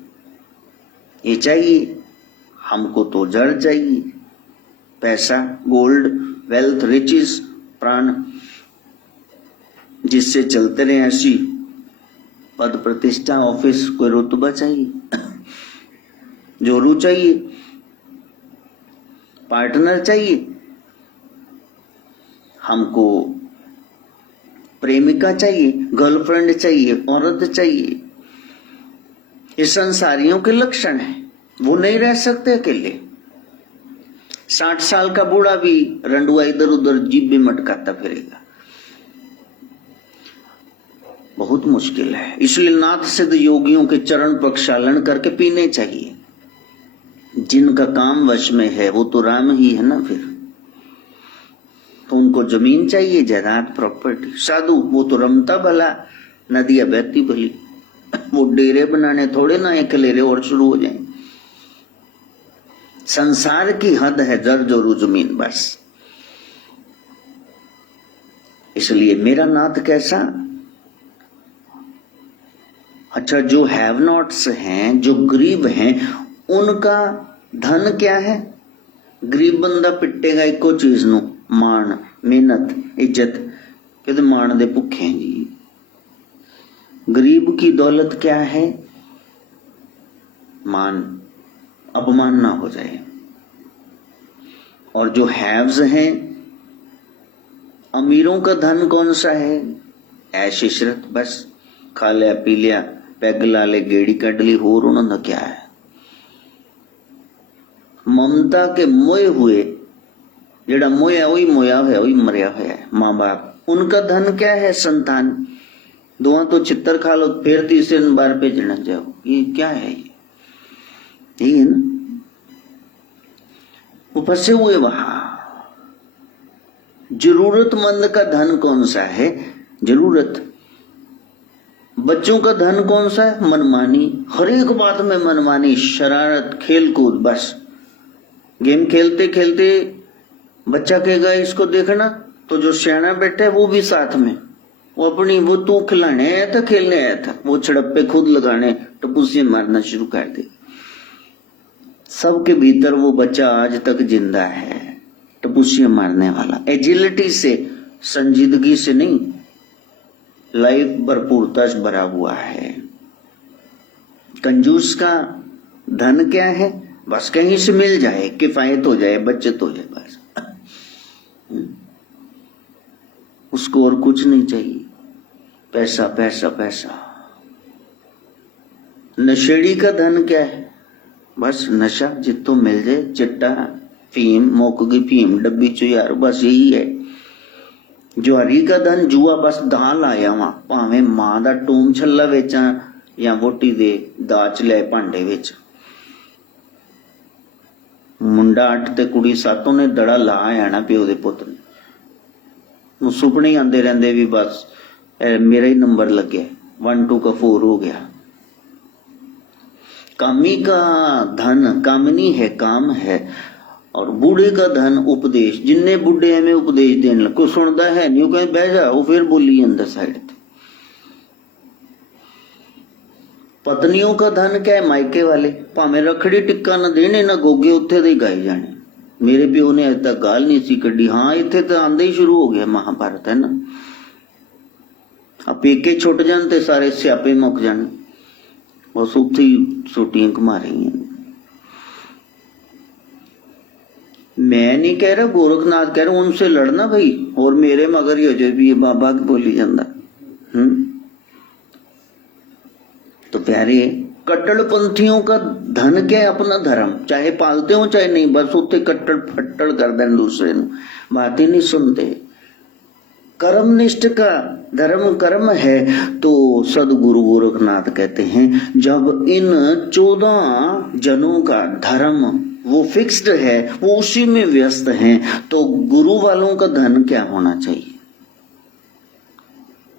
ये चाहिए, हमको तो जड़ चाहिए, पैसा, गोल्ड, वेल्थ, रिचेस, प्राण, जिससे चलते रहे, ऐसी पद प्रतिष्ठा, ऑफिस, कोई रुतबा चाहिए, जोरू चाहिए, पार्टनर चाहिए, हमको प्रेमिका चाहिए, गर्लफ्रेंड चाहिए, औरत चाहिए। ये संसारियों के लक्षण है, वो नहीं रह सकते अकेले। 60 साल का बूढ़ा भी रंडुआ इधर उधर जीभ भी मटकाता फिरेगा, बहुत मुश्किल है। इसलिए नाथ सिद्ध योगियों के चरण प्रक्षालन करके पीने चाहिए। जिनका काम वश में है वो तो राम ही है ना। फिर तो उनको जमीन चाहिए, जायदाद, प्रॉपर्टी। साधु वो तो रमता भला, नदियां बहती भली, वो डेरे बनाने थोड़े ना एक ले और शुरू हो जाए। संसार की हद है जर जोरू जमीन बस। इसलिए मेरा नाथ कैसा? अच्छा, जो हैव नॉट्स हैं, जो गरीब हैं, उनका धन क्या है? गरीब बंदा पिटेगा एको चीज नु, मान, मेहनत, इज्जत। कहते मान दे भुखे हैं जी। गरीब की दौलत क्या है? मान, अपमान ना हो जाए। और जो हैव्स हैं, अमीरों का धन कौन सा है? ऐश इशरत, बस खा लिया पी लिया, पैग ला ले, गेड़ी कट ली, होर उन्होंने क्या है? ममता के मोए हुए, जेड़ा मोया वही मोया है, वही मरिया है। माँ बाप, उनका धन क्या है? संतान। दुआ तो चित्तर खा लो, फिर तीसरे बार पे झड़क जाओ। ये क्या है? ये ना वो फंसे हुए वहां। जरूरतमंद का धन कौन सा है? जरूरत। बच्चों का धन कौन सा है? मनमानी, हर एक बात में मनमानी, शरारत, खेल कूद। बस गेम खेलते खेलते बच्चा कहेगा इसको देखना, तो जो सियाना बैठा है वो भी साथ में, वो अपनी, वो तू खिलाने आया था, खेलने आया था, वो छड़प्पे खुद लगाने, टपूसियां मारना शुरू कर दे। सबके भीतर वो बच्चा आज तक जिंदा है, टपूसियां मारने वाला। एजिलिटी से, संजीदगी से नहीं, लाइफ भरपूरता से भरा हुआ है। कंजूस का धन क्या है? बस कहीं से मिल जाए, किफायत हो जाए, बचत हो जाए, बस उसको और कुछ नहीं चाहिए। पैसा पैसा पैसा। नशेड़ी का धन क्या है? बस नशा, जितो मिल जाए, चिट्टा, फीम, मोक गई फीम, डब्बी चुयार, बस यही है। जुआरी का धन जुआ, बस दाल आया वहां, भावे मां दा टूम छल्ला वेचा या वोटी दे दाच ले भांडे विच। मुंडा 8 ते कुड़ी 7 ने दड़ा ला आना प्यो दे पुत ने। सुपने ही आंदे रहंदे भी बस मेरा ही नंबर लग गया, 1 2 का 4 हो गया। कामी का धन, कामनी है, काम है। और बूढ़े का धन उपदेश। जिन्ने बुढ़े है में उपदेश देने लग, कोई सुनता है नहीं, कहीं बह जा, वो फिर बोली अंदर साइड। पत्नियों का धन क्या है? मायके वाले, भावे रखड़ी टिक्का न देने न गोगे, उत्थे दे गाए जाने। मेरे प्यो ने अज तक गाल नहीं सी कड्डी। हाँ, इत्थे तो आंदे ही शुरू हो गया महाभारत, है ना। अब पेके छुट जान ते सारे स्यापे मुक जाने, बस उत्थे ही सोटियां घुमा रही हैं। मैं नहीं कह रहा, गोरखनाथ कह रहा, उनसे लड़ना भाई, और मेरे मगर ही हो जाए भी ये बाबा बोली जाता। तो प्यारे, कट्टरपंथियों का धन क्या है? अपना धर्म, चाहे पालते हो चाहे नहीं, बस उत्ते कट्टर फट्टड़ कर दें दूसरे ने, बात ही नहीं सुनते। कर्मनिष्ठ का धर्म कर्म है। तो सदगुरु गोरखनाथ कहते हैं, जब इन 14 जनों का धर्म वो फिक्स्ड है, वो उसी में व्यस्त हैं, तो गुरु वालों का धन क्या होना चाहिए?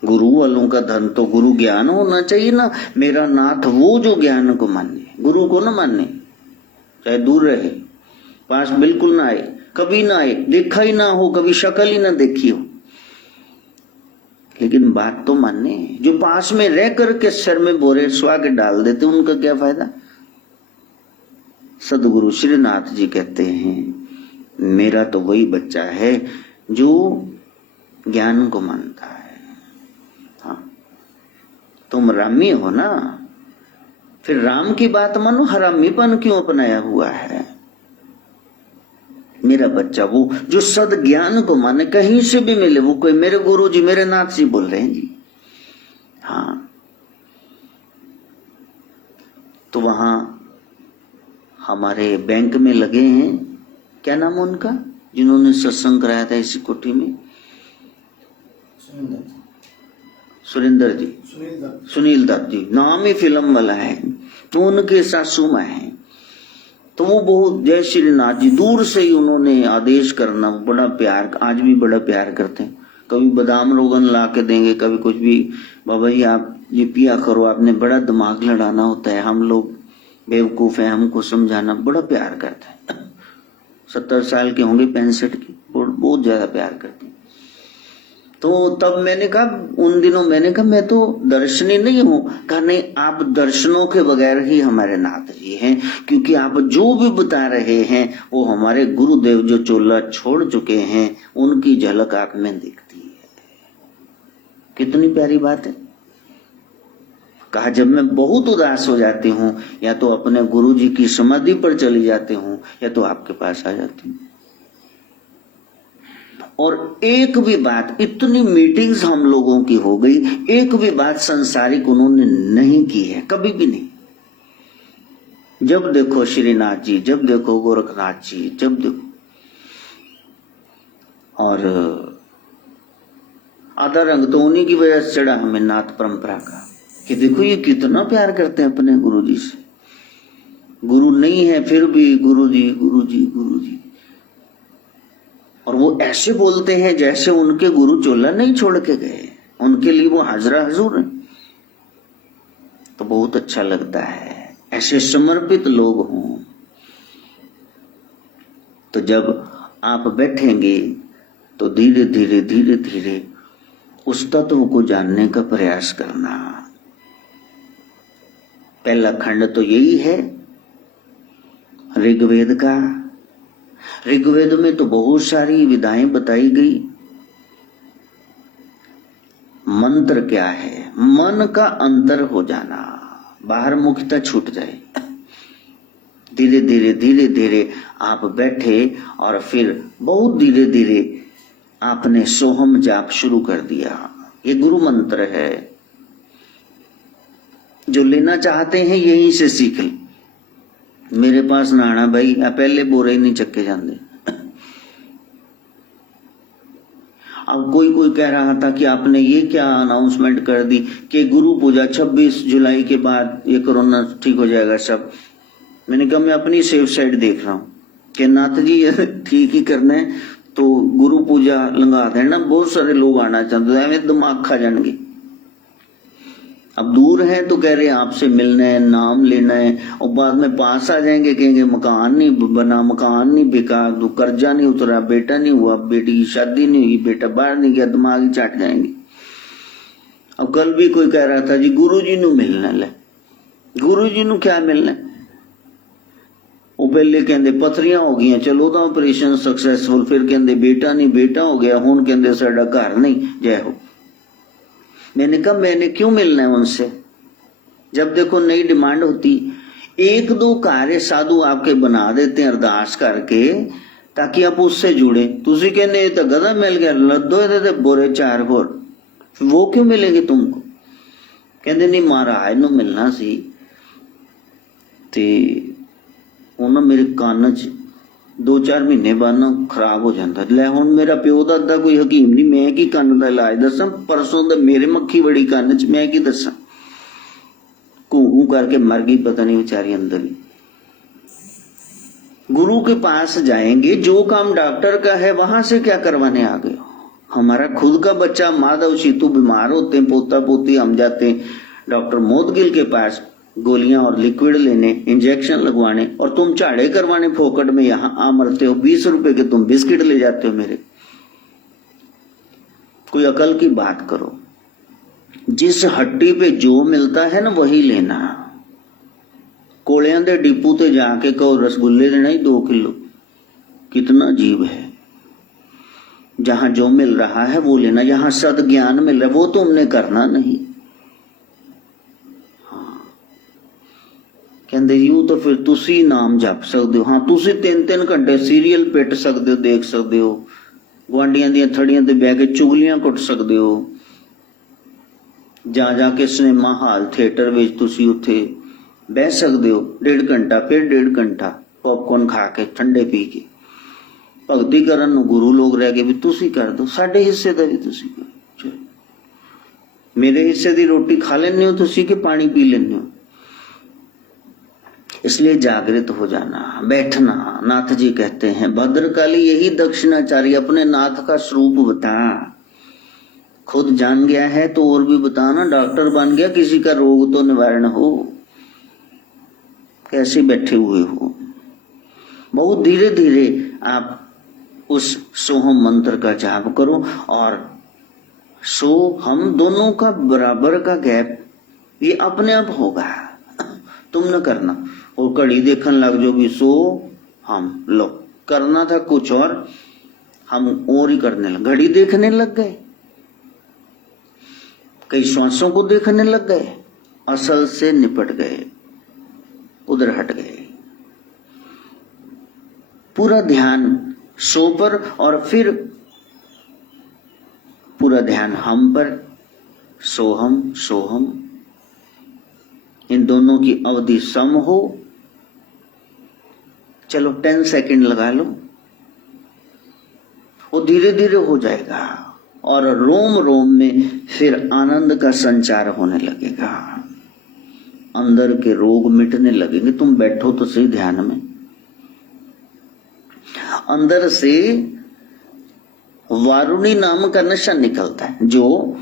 गुरु वालों का धन तो गुरु ज्ञान होना चाहिए ना। मेरा नाथ वो जो ज्ञान को माने, गुरु को ना माने, चाहे दूर रहे, पास बिल्कुल ना आए, कभी ना आए, देखा ही ना हो, कभी शक्ल ही ना देखी हो, लेकिन बात तो माने। जो पास में रह करके सर में बोरे स्वा के डाल देते, उनका क्या फायदा? सदगुरु श्रीनाथ जी कहते हैं, मेरा तो वही बच्चा है जो ज्ञान को मानता है। हाँ, तुम रामी हो ना, फिर राम की बात मानो, हरामीपन क्यों अपनाया हुआ है? मेरा बच्चा वो जो सद ज्ञान को माने, कहीं से भी मिले, वो कोई मेरे गुरु जी, मेरे नाथ जी बोल रहे हैं जी। हाँ, तो वहां हमारे बैंक में लगे हैं, क्या नाम उनका, जिन्होंने सत्संग कराया था इसी कोठी में? सुरेंद्र जी, सुनील दत्त जी, नाम ही फिल्म वाला है। तो उनके सासू माँ है, तो वो बहुत जय श्रीनाथ जी, दूर से ही उन्होंने आदेश करना, बड़ा प्यार, आज भी बड़ा प्यार करते हैं। कभी बादाम रोगन ला के देंगे, कभी कुछ भी, बाबा जी आप ये पिया करो, आपने बड़ा दिमाग लड़ाना होता है, हम लोग बेवकूफ है, हमको समझाना। बड़ा प्यार करता है, 70 साल के होंगे, 65 की, बहुत ज्यादा प्यार करते हैं। तो तब मैंने कहा, उन दिनों मैंने कहा मैं तो दर्शनी नहीं हूं। कहा नहीं, आप दर्शनों के बगैर ही हमारे नाथ जी हैं, क्योंकि आप जो भी बता रहे हैं वो हमारे गुरुदेव जो चोला छोड़ चुके हैं उनकी झलक आप में दिखती है। कितनी प्यारी बात है। कहा जब मैं बहुत उदास हो जाती हूँ या तो अपने गुरु जी की समाधि पर चली जाती हूँ या तो आपके पास आ जाती हूँ। और एक भी बात, इतनी मीटिंग्स हम लोगों की हो गई, एक भी बात संसारिक उन्होंने नहीं की है, कभी भी नहीं। जब देखो श्रीनाथ जी, जब देखो गोरखनाथ जी, जब देखो। और आधा रंग तो उन्हीं की वजह से चढ़ा हमें नाथ परंपरा का, कि देखो ये कितना प्यार करते हैं अपने गुरु जी से। गुरु नहीं है फिर भी गुरु जी गुरु जी गुरु जी, और वो ऐसे बोलते हैं जैसे उनके गुरु चोला नहीं छोड़ के गए, उनके लिए वो हाजरा हजूर है। तो बहुत अच्छा लगता है ऐसे समर्पित लोग हों। तो जब आप बैठेंगे तो धीरे धीरे धीरे धीरे उस तत्व को जानने का प्रयास करना। पहला खंड तो यही है ऋग्वेद का। ऋग्वेद में तो बहुत सारी विधाएं बताई गई। मंत्र क्या है? मन का अंतर हो जाना, बाहर मुखता छूट जाए। धीरे धीरे धीरे धीरे आप बैठे और फिर बहुत धीरे धीरे आपने सोहम जाप शुरू कर दिया। ये गुरु मंत्र है, जो लेना चाहते हैं यहीं से सीख लें। मेरे पास नाना भाई पहले बोरे ही नहीं चक्के जाते। अब कोई कह रहा था कि आपने ये क्या अनाउंसमेंट कर दी कि गुरु पूजा 26 जुलाई के बाद ये कोरोना ठीक हो जाएगा सब। मैंने कहा मैं अपनी सेफ साइड देख रहा हूँ कि नाथ जी ठीक ही करना है तो गुरु पूजा लंगा देना। बहुत सारे लोग आना चाहते हैं, दिमाग खा जाएंगे। अब दूर है तो कह रहे आपसे मिलना है, नाम लेना है, और बाद में पास आ जाएंगे, कहेंगे मकान नहीं बना, मकान नहीं बिका, तो कर्जा नहीं उतरा, बेटा नहीं हुआ, बेटी की शादी नहीं हुई, बेटा बाहर नहीं गया, दिमाग ही चाट जाएंगे। अब कल भी कोई कह रहा था जी गुरु जी नू मिलना। ले गुरु जी नू क्या मिलना? वो पहले कहते पथरियां हो गई, चलो तो ऑपरेशन सक्सेसफुल, फिर कहते बेटा नहीं बेटा हो गया, हुण कहते साडा घर नहीं। जय हो। मैंने कहा मैंने क्यों मिलना है उनसे? जब देखो नई डिमांड होती, एक दो कार्य साधु आपके बना देते हैं अरदास करके ताकि आप उससे जुड़े। तुसी कहने तो गधा मिल गया, लद्दो दे बोरे 4 बोर, वो क्यों मिलेंगे तुमको? कहते नहीं महाराज नू मिलना सी ते उन्होंने मेरे कान च 2-4 महीने बाद ना खराब हो जाता। ले हुण मेरा प्यो दादा कोई हकीम नहीं, मैं की कान का इलाज दसा? परसों तो मेरे मक्खी बड़ी कान च, मैं की दसा? घू करके मर गई पता नहीं बेचारी अंदर ही। गुरु के पास जाएंगे, जो काम डॉक्टर का है वहां से क्या करवाने आ गए हो? हमारा खुद का बच्चा माधव सीतू बीमार होते हैं, पोता पोती हम जाते हैं डॉक्टर मोदगिल के पास गोलियां और लिक्विड लेने, इंजेक्शन लगवाने, और तुम झाड़े करवाने फोकट में यहां आ मरते हो। 20 रुपए के तुम बिस्किट ले जाते हो मेरे। कोई अकल की बात करो। जिस हट्टी पे जो मिलता है ना वही लेना। कोलियां दे डिपू ते जाके कहो रसगुल्ले लेना ही 2 किलो, कितना अजीब है। जहां जो मिल रहा है वो लेना, जहां सद ज्ञान मिल रहा है वो तुमने करना नहीं। कहते यू तो फिर तुसी नाम जप सकते हो। हाँ तुसी 3-3 घंटे सीरियल पिट सकते हो, देख सकते हो, गुआंढियां दी थड़ियां ते बह के चुगलियां कुट सकते हो, जाके सिनेमा हाल थिएटर विच तुसी उत्थे बह सकते हो 1.5 घंटा, फिर 1.5 घंटा पॉपकॉर्न खा के ठंडे पी के। भगती करन नूं गुरु लोग रह गए भी तुसी कर दो, साडे हिस्से दा भी तुसी करो। मेरे हिस्से दी रोटी खा लेने हो तुसी कि पानी पी लेने हो? इसलिए जागृत हो जाना, बैठना। नाथ जी कहते हैं भद्रकाली यही दक्षिणाचार्य अपने नाथ का स्वरूप बता। खुद जान गया है तो और भी बताना, डॉक्टर बन गया, किसी का रोग तो निवारण हो। कैसे बैठे हुए हो? बहुत धीरे धीरे आप उस सोहम मंत्र का जाप करो और सो हम दोनों का बराबर का गैप ये अपने आप होगा, तुम न करना। और घड़ी देखने लग जो भी सो हम लो, करना था कुछ और, हम और ही करने लगे, घड़ी देखने लग गए, कई श्वासों को देखने लग गए, असल से निपट गए, उधर हट गए। पूरा ध्यान सो पर और फिर पूरा ध्यान हम पर, सोहम सोहम, इन दोनों की अवधि सम हो। चलो 10 सेकंड लगा लो, वो धीरे धीरे हो जाएगा और रोम रोम में फिर आनंद का संचार होने लगेगा, अंदर के रोग मिटने लगेंगे। तुम बैठो तो सही ध्यान में, अंदर से वारुणी नाम का नशा निकलता है जो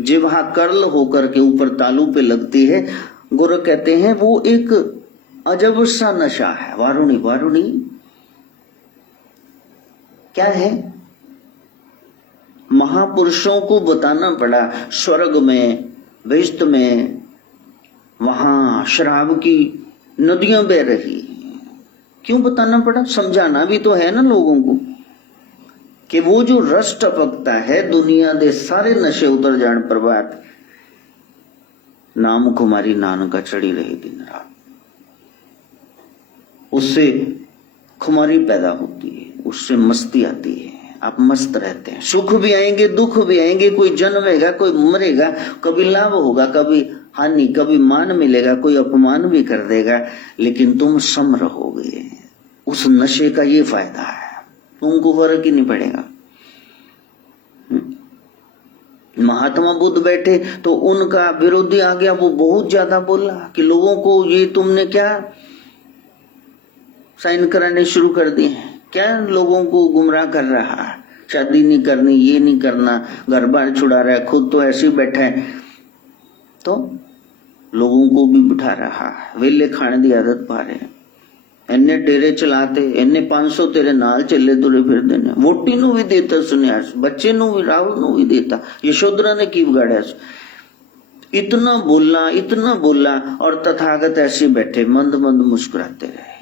जिह्वा कर्ल होकर के ऊपर तालू पे लगती है। गुरु कहते हैं वो एक अजब सा नशा है। वारुणी, वारुणी क्या है? महापुरुषों को बताना पड़ा, स्वर्ग में, विष्ट में, वहां शराब की नदियां बह रही। क्यों बताना पड़ा? समझाना भी तो है ना लोगों को कि वो जो रस टपकता है, दुनिया दे सारे नशे उतर जान पर बात नाम कुमारी नानका चढ़ी रही दिन रात, उससे खुमारी पैदा होती है, उससे मस्ती आती है, आप मस्त रहते हैं। सुख भी आएंगे, दुख भी आएंगे, कोई जन्मेगा, कोई मरेगा, कभी लाभ होगा, कभी हानि, कभी मान मिलेगा, कोई अपमान भी कर देगा, लेकिन तुम सम रहोगे। उस नशे का ये फायदा है, तुमको फर्क ही नहीं पड़ेगा। महात्मा बुद्ध बैठे तो उनका विरोधी आ गया, वो बहुत ज्यादा बोला कि लोगों को ये तुमने क्या साइन कराने शुरू कर दिए हैं, क्या लोगों को गुमराह कर रहा है, शादी नहीं करनी, ये नहीं करना, घर बार छुड़ा रहा है, खुद तो ऐसे ही बैठा है, तो लोगों को भी बिठा रहा है, वेले खाने की आदत पा रहे हैं। इन्ने डेरे चलाते, इन्ने 500 तेरे नाल चले तुरे फिरदे ने, वोटी नू भी देता सुनियास, बच्चे नू भी, राहुल नू भी देता, यशोधरा ने की बिगाड़ा। इतना बोला और तथागत ऐसे बैठे मंद मंद मुस्कुराते रहे।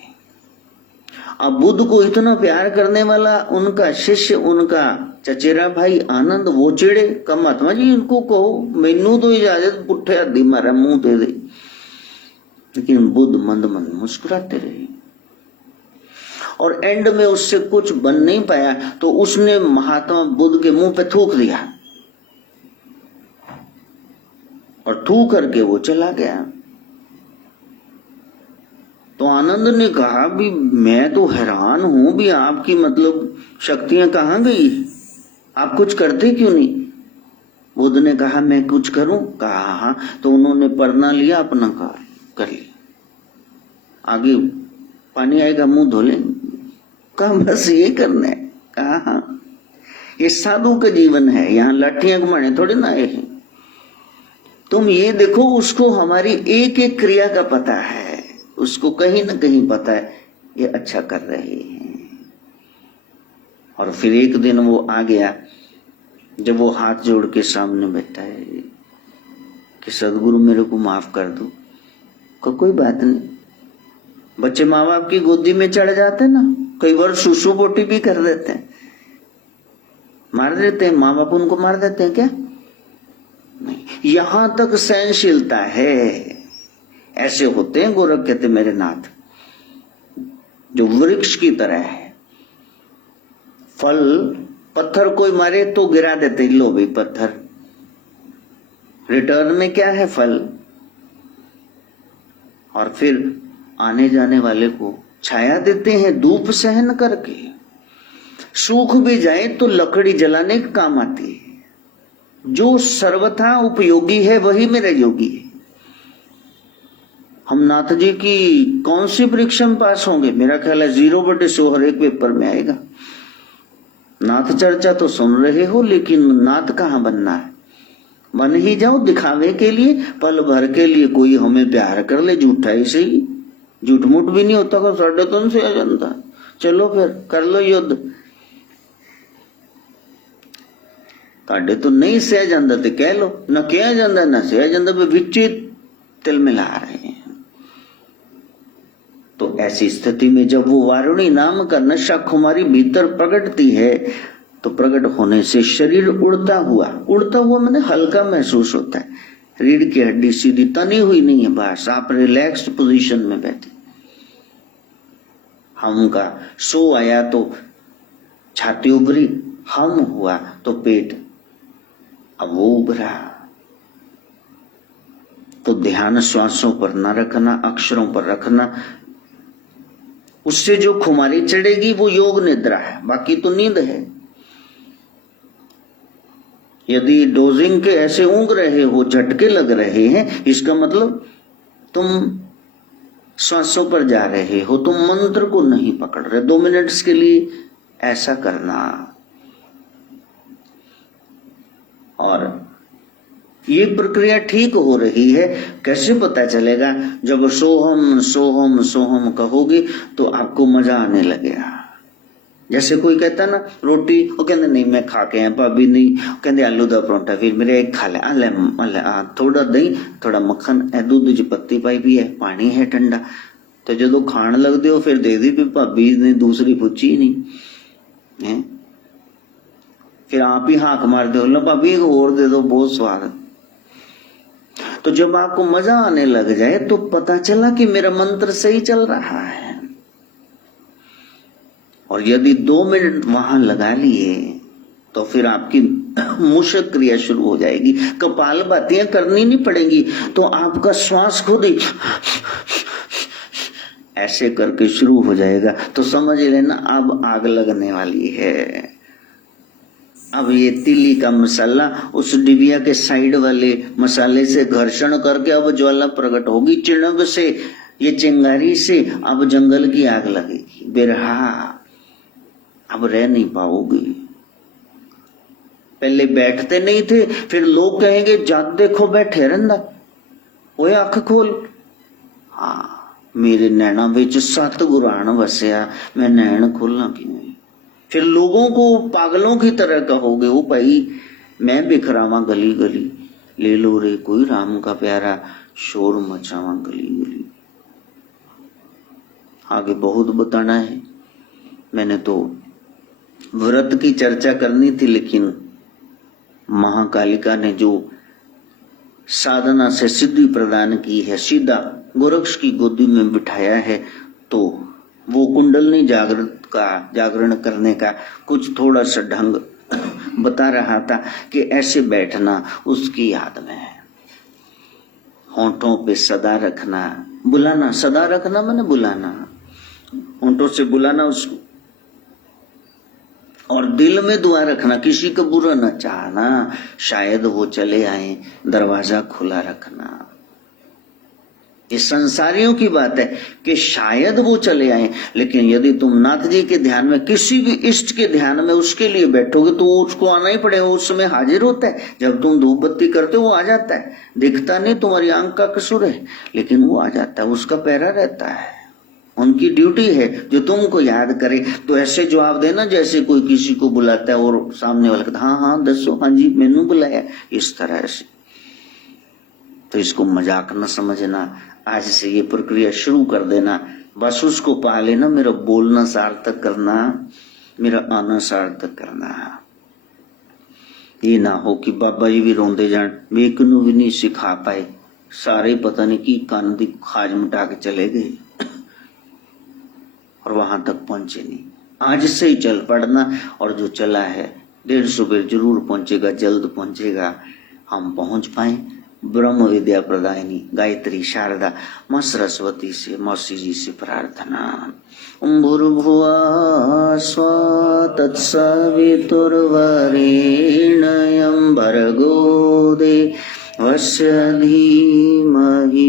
अब बुद्ध को इतना प्यार करने वाला उनका शिष्य, उनका चचेरा भाई आनंद, वो चिड़े का महात्मा जी इनको कहो, मैनू तो इजाजत, पुट्ठे हद्दी मारा मुंह दे दे। लेकिन बुद्ध मंद मंद मुस्कुराते रहे और एंड में उससे कुछ बन नहीं पाया तो उसने महात्मा बुद्ध के मुंह पे थूक दिया और थूक करके वो चला गया। तो आनंद ने कहा भी मैं तो हैरान हूं भी, आपकी मतलब शक्तियां कहां गई, आप कुछ करते क्यों नहीं? बुद्ध ने कहा मैं कुछ करूं? कहा हाँ। तो उन्होंने परना लिया, अपना कर लिया, आगे पानी आएगा मुंह धो लेंगे। कहा बस ये करना है? कहा हाँ, ये साधु का जीवन है, यहाँ लाठियां घुमाने थोड़े ना आए हैं। तुम ये देखो, उसको हमारी एक एक क्रिया का पता है, उसको कहीं ना कहीं पता है ये अच्छा कर रहे हैं। और फिर एक दिन वो आ गया, जब वो हाथ जोड़ के सामने बैठा है कि सदगुरु मेरे को माफ कर दो। कोई बात नहीं, बच्चे माँ बाप की गोदी में चढ़ जाते ना, कई बार सुसु बोटी भी कर देते हैं, मार देते हैं, माँ बाप उनको मार देते हैं क्या? नहीं, यहां तक सहनशीलता है। ऐसे होते हैं गोरख कहते मेरे नाथ, जो वृक्ष की तरह है। फल पत्थर कोई मारे तो गिरा देते, लो भाई पत्थर, रिटर्न में क्या है? फल। और फिर आने जाने वाले को छाया देते हैं, धूप सहन करके। सूख भी जाए तो लकड़ी जलाने के काम आती है। जो सर्वथा उपयोगी है वही मेरा योगी है। हम नाथ जी की कौन सी परीक्षा में पास होंगे? मेरा ख्याल है 0/100 हर एक पेपर में आएगा। नाथ चर्चा तो सुन रहे हो, लेकिन नाथ कहां बनना है? बन ही जाओ दिखावे के लिए, पल भर के लिए कोई हमें प्यार कर ले, झूठा ही सही, झूठ मूठ भी नहीं होता को साढ़े तुम से आ जाता, चलो फिर कर लो युद्ध। ताडे तो नहीं सह जाता तो कह लो, न किया जाता न सह जाता, विच्चे तिल मिला रहे हैं। तो ऐसी स्थिति में जब वो वारुणी नाम का नशा खुमारी भीतर प्रकटती है, तो प्रकट होने से शरीर उड़ता हुआ मैंने हल्का महसूस होता है, रीढ़ की हड्डी सीधी तनी हुई नहीं है, बस आप रिलैक्स्ड पोजीशन में बैठे। हम का सो आया तो छाती उभरी, हम हुआ तो पेट अब वो उभरा। तो ध्यान श्वासों पर न रखना, अक्षरों पर रखना, उससे जो खुमारी चढ़ेगी वो योग निद्रा है, बाकी तो नींद है। यदि डोजिंग के ऐसे ऊँग रहे हो, झटके लग रहे हैं, इसका मतलब तुम श्वासों पर जा रहे हो, तुम मंत्र को नहीं पकड़ रहे। 2 मिनट्स के लिए ऐसा करना। और ये प्रक्रिया ठीक हो रही है, कैसे पता चलेगा? जब सोहम सोहम सोहम कहोगे तो आपको मजा आने लगेगा। जैसे कोई कहता ना रोटी, वो कहते नहीं मैं खा के हैं, भाभी नहीं कहते आलू दा परोंठा, फिर मेरे एक खा ले, थोड़ा दही थोड़ा मक्खन, दूध च पत्ती पाई भी है, पानी है ठंडा। तो जो खाण लगते हो फिर दे दी, फिर भाभी ने दूसरी पूछी नहीं है, फिर आप ही हाक मार दो, लो भाभी और दे दो, बहुत स्वाद। तो जब आपको मजा आने लग जाए तो पता चला कि मेरा मंत्र सही चल रहा है। और यदि 2 मिनट वहां लगा लिए तो फिर आपकी मूषक क्रिया शुरू हो जाएगी, कपालभातियां करनी नहीं पड़ेगी, तो आपका श्वास खुद ही ऐसे करके शुरू हो जाएगा। तो समझ लेना अब आग लगने वाली है। अब ये तिली का मसाला उस डिबिया के साइड वाले मसाले से घर्षण करके अब ज्वाला प्रकट होगी, चिणब से, ये चिंगारी से अब जंगल की आग लगेगी। बिरहा अब रह नहीं पाओगे। पहले बैठते नहीं थे, फिर लोग कहेंगे जात देखो बैठे रहंदा, ओए अख खोल। हाँ, मेरे नैना विच सतगुरु आण वसया, मैं नैन खोला किवें? फिर लोगों को पागलों की तरह कहोगे, ओ भाई मैं बिखरावा गली गली, ले लो रे कोई राम का प्यारा, शोर मचावा गली गली। आगे बहुत बताना है। मैंने तो व्रत की चर्चा करनी थी, लेकिन महाकालिका ने जो साधना से सिद्धि प्रदान की है, सीधा गोरक्ष की गोदी में बिठाया है, तो वो कुंडलनी जागरण करने का कुछ थोड़ा सा ढंग बता रहा था कि ऐसे बैठना उसकी याद में है। होंठों पे सदा रखना, बुलाना, सदा रखना मैंने बुलाना, होंठों से बुलाना उसको, और दिल में दुआ रखना, किसी का बुरा न चाहना, शायद वो चले आए, दरवाजा खुला रखना। ये संसारियों की बात है कि शायद वो चले आए, लेकिन यदि तुम नाथ जी के ध्यान में, किसी भी इष्ट के ध्यान में उसके लिए बैठोगे तो उसको आना ही पड़ेगा, उस समय हाजिर होता है। जब तुम धूप बत्ती करते हो वो आ जाता है, दिखता नहीं, तुम्हारी आंख का कसूर है, लेकिन वो आ जाता है, उसका पैरा रहता है। उनकी ड्यूटी है जो तुमको याद करे। तो ऐसे जवाब देना जैसे कोई किसी को बुलाता है और सामने वाला कहता हाँ हाँ दसो, हाँ जी मैनू बुलाया, इस तरह से। तो इसको मजाक न समझना, आज से ये प्रक्रिया शुरू कर देना, बस उसको पा लेना, मेरा बोलना सार्थक करना, मेरा आना सार्थक करना। ये ना हो कि बाबा जी भी रोंदे जान, वे एक नू भी नहीं सिखा पाए, सारे पता नहीं की कान दी खाज मिटा के चले गए और वहां तक पहुंचे नहीं। आज से ही चल पड़ना, और जो चला है 150 बेर जरूर पहुंचेगा, जल्द पहुंचेगा, हम पहुंच पाए। ब्रह्म विद्या प्रदायिनी गायत्री शारदा मां सरस्वती से, मौसी जी से प्रार्थना। भूर्भुवः स्वः तत्सवितुर्वरेण्यं भर्गो देवस्य धीमहि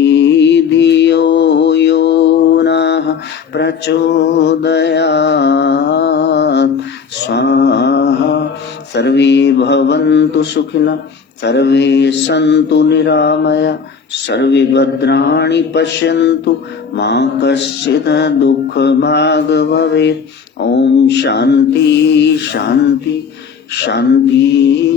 धियो यो नः प्रचोदयात्। स्वाहा सर्वे भवन्तु सुखिनः सर्वे सन्तु निरामया सर्वे भद्राणि पश्यन्तु मा कश्चित् दुःखभाग् भवेत्। ओम शांति शांति शांति।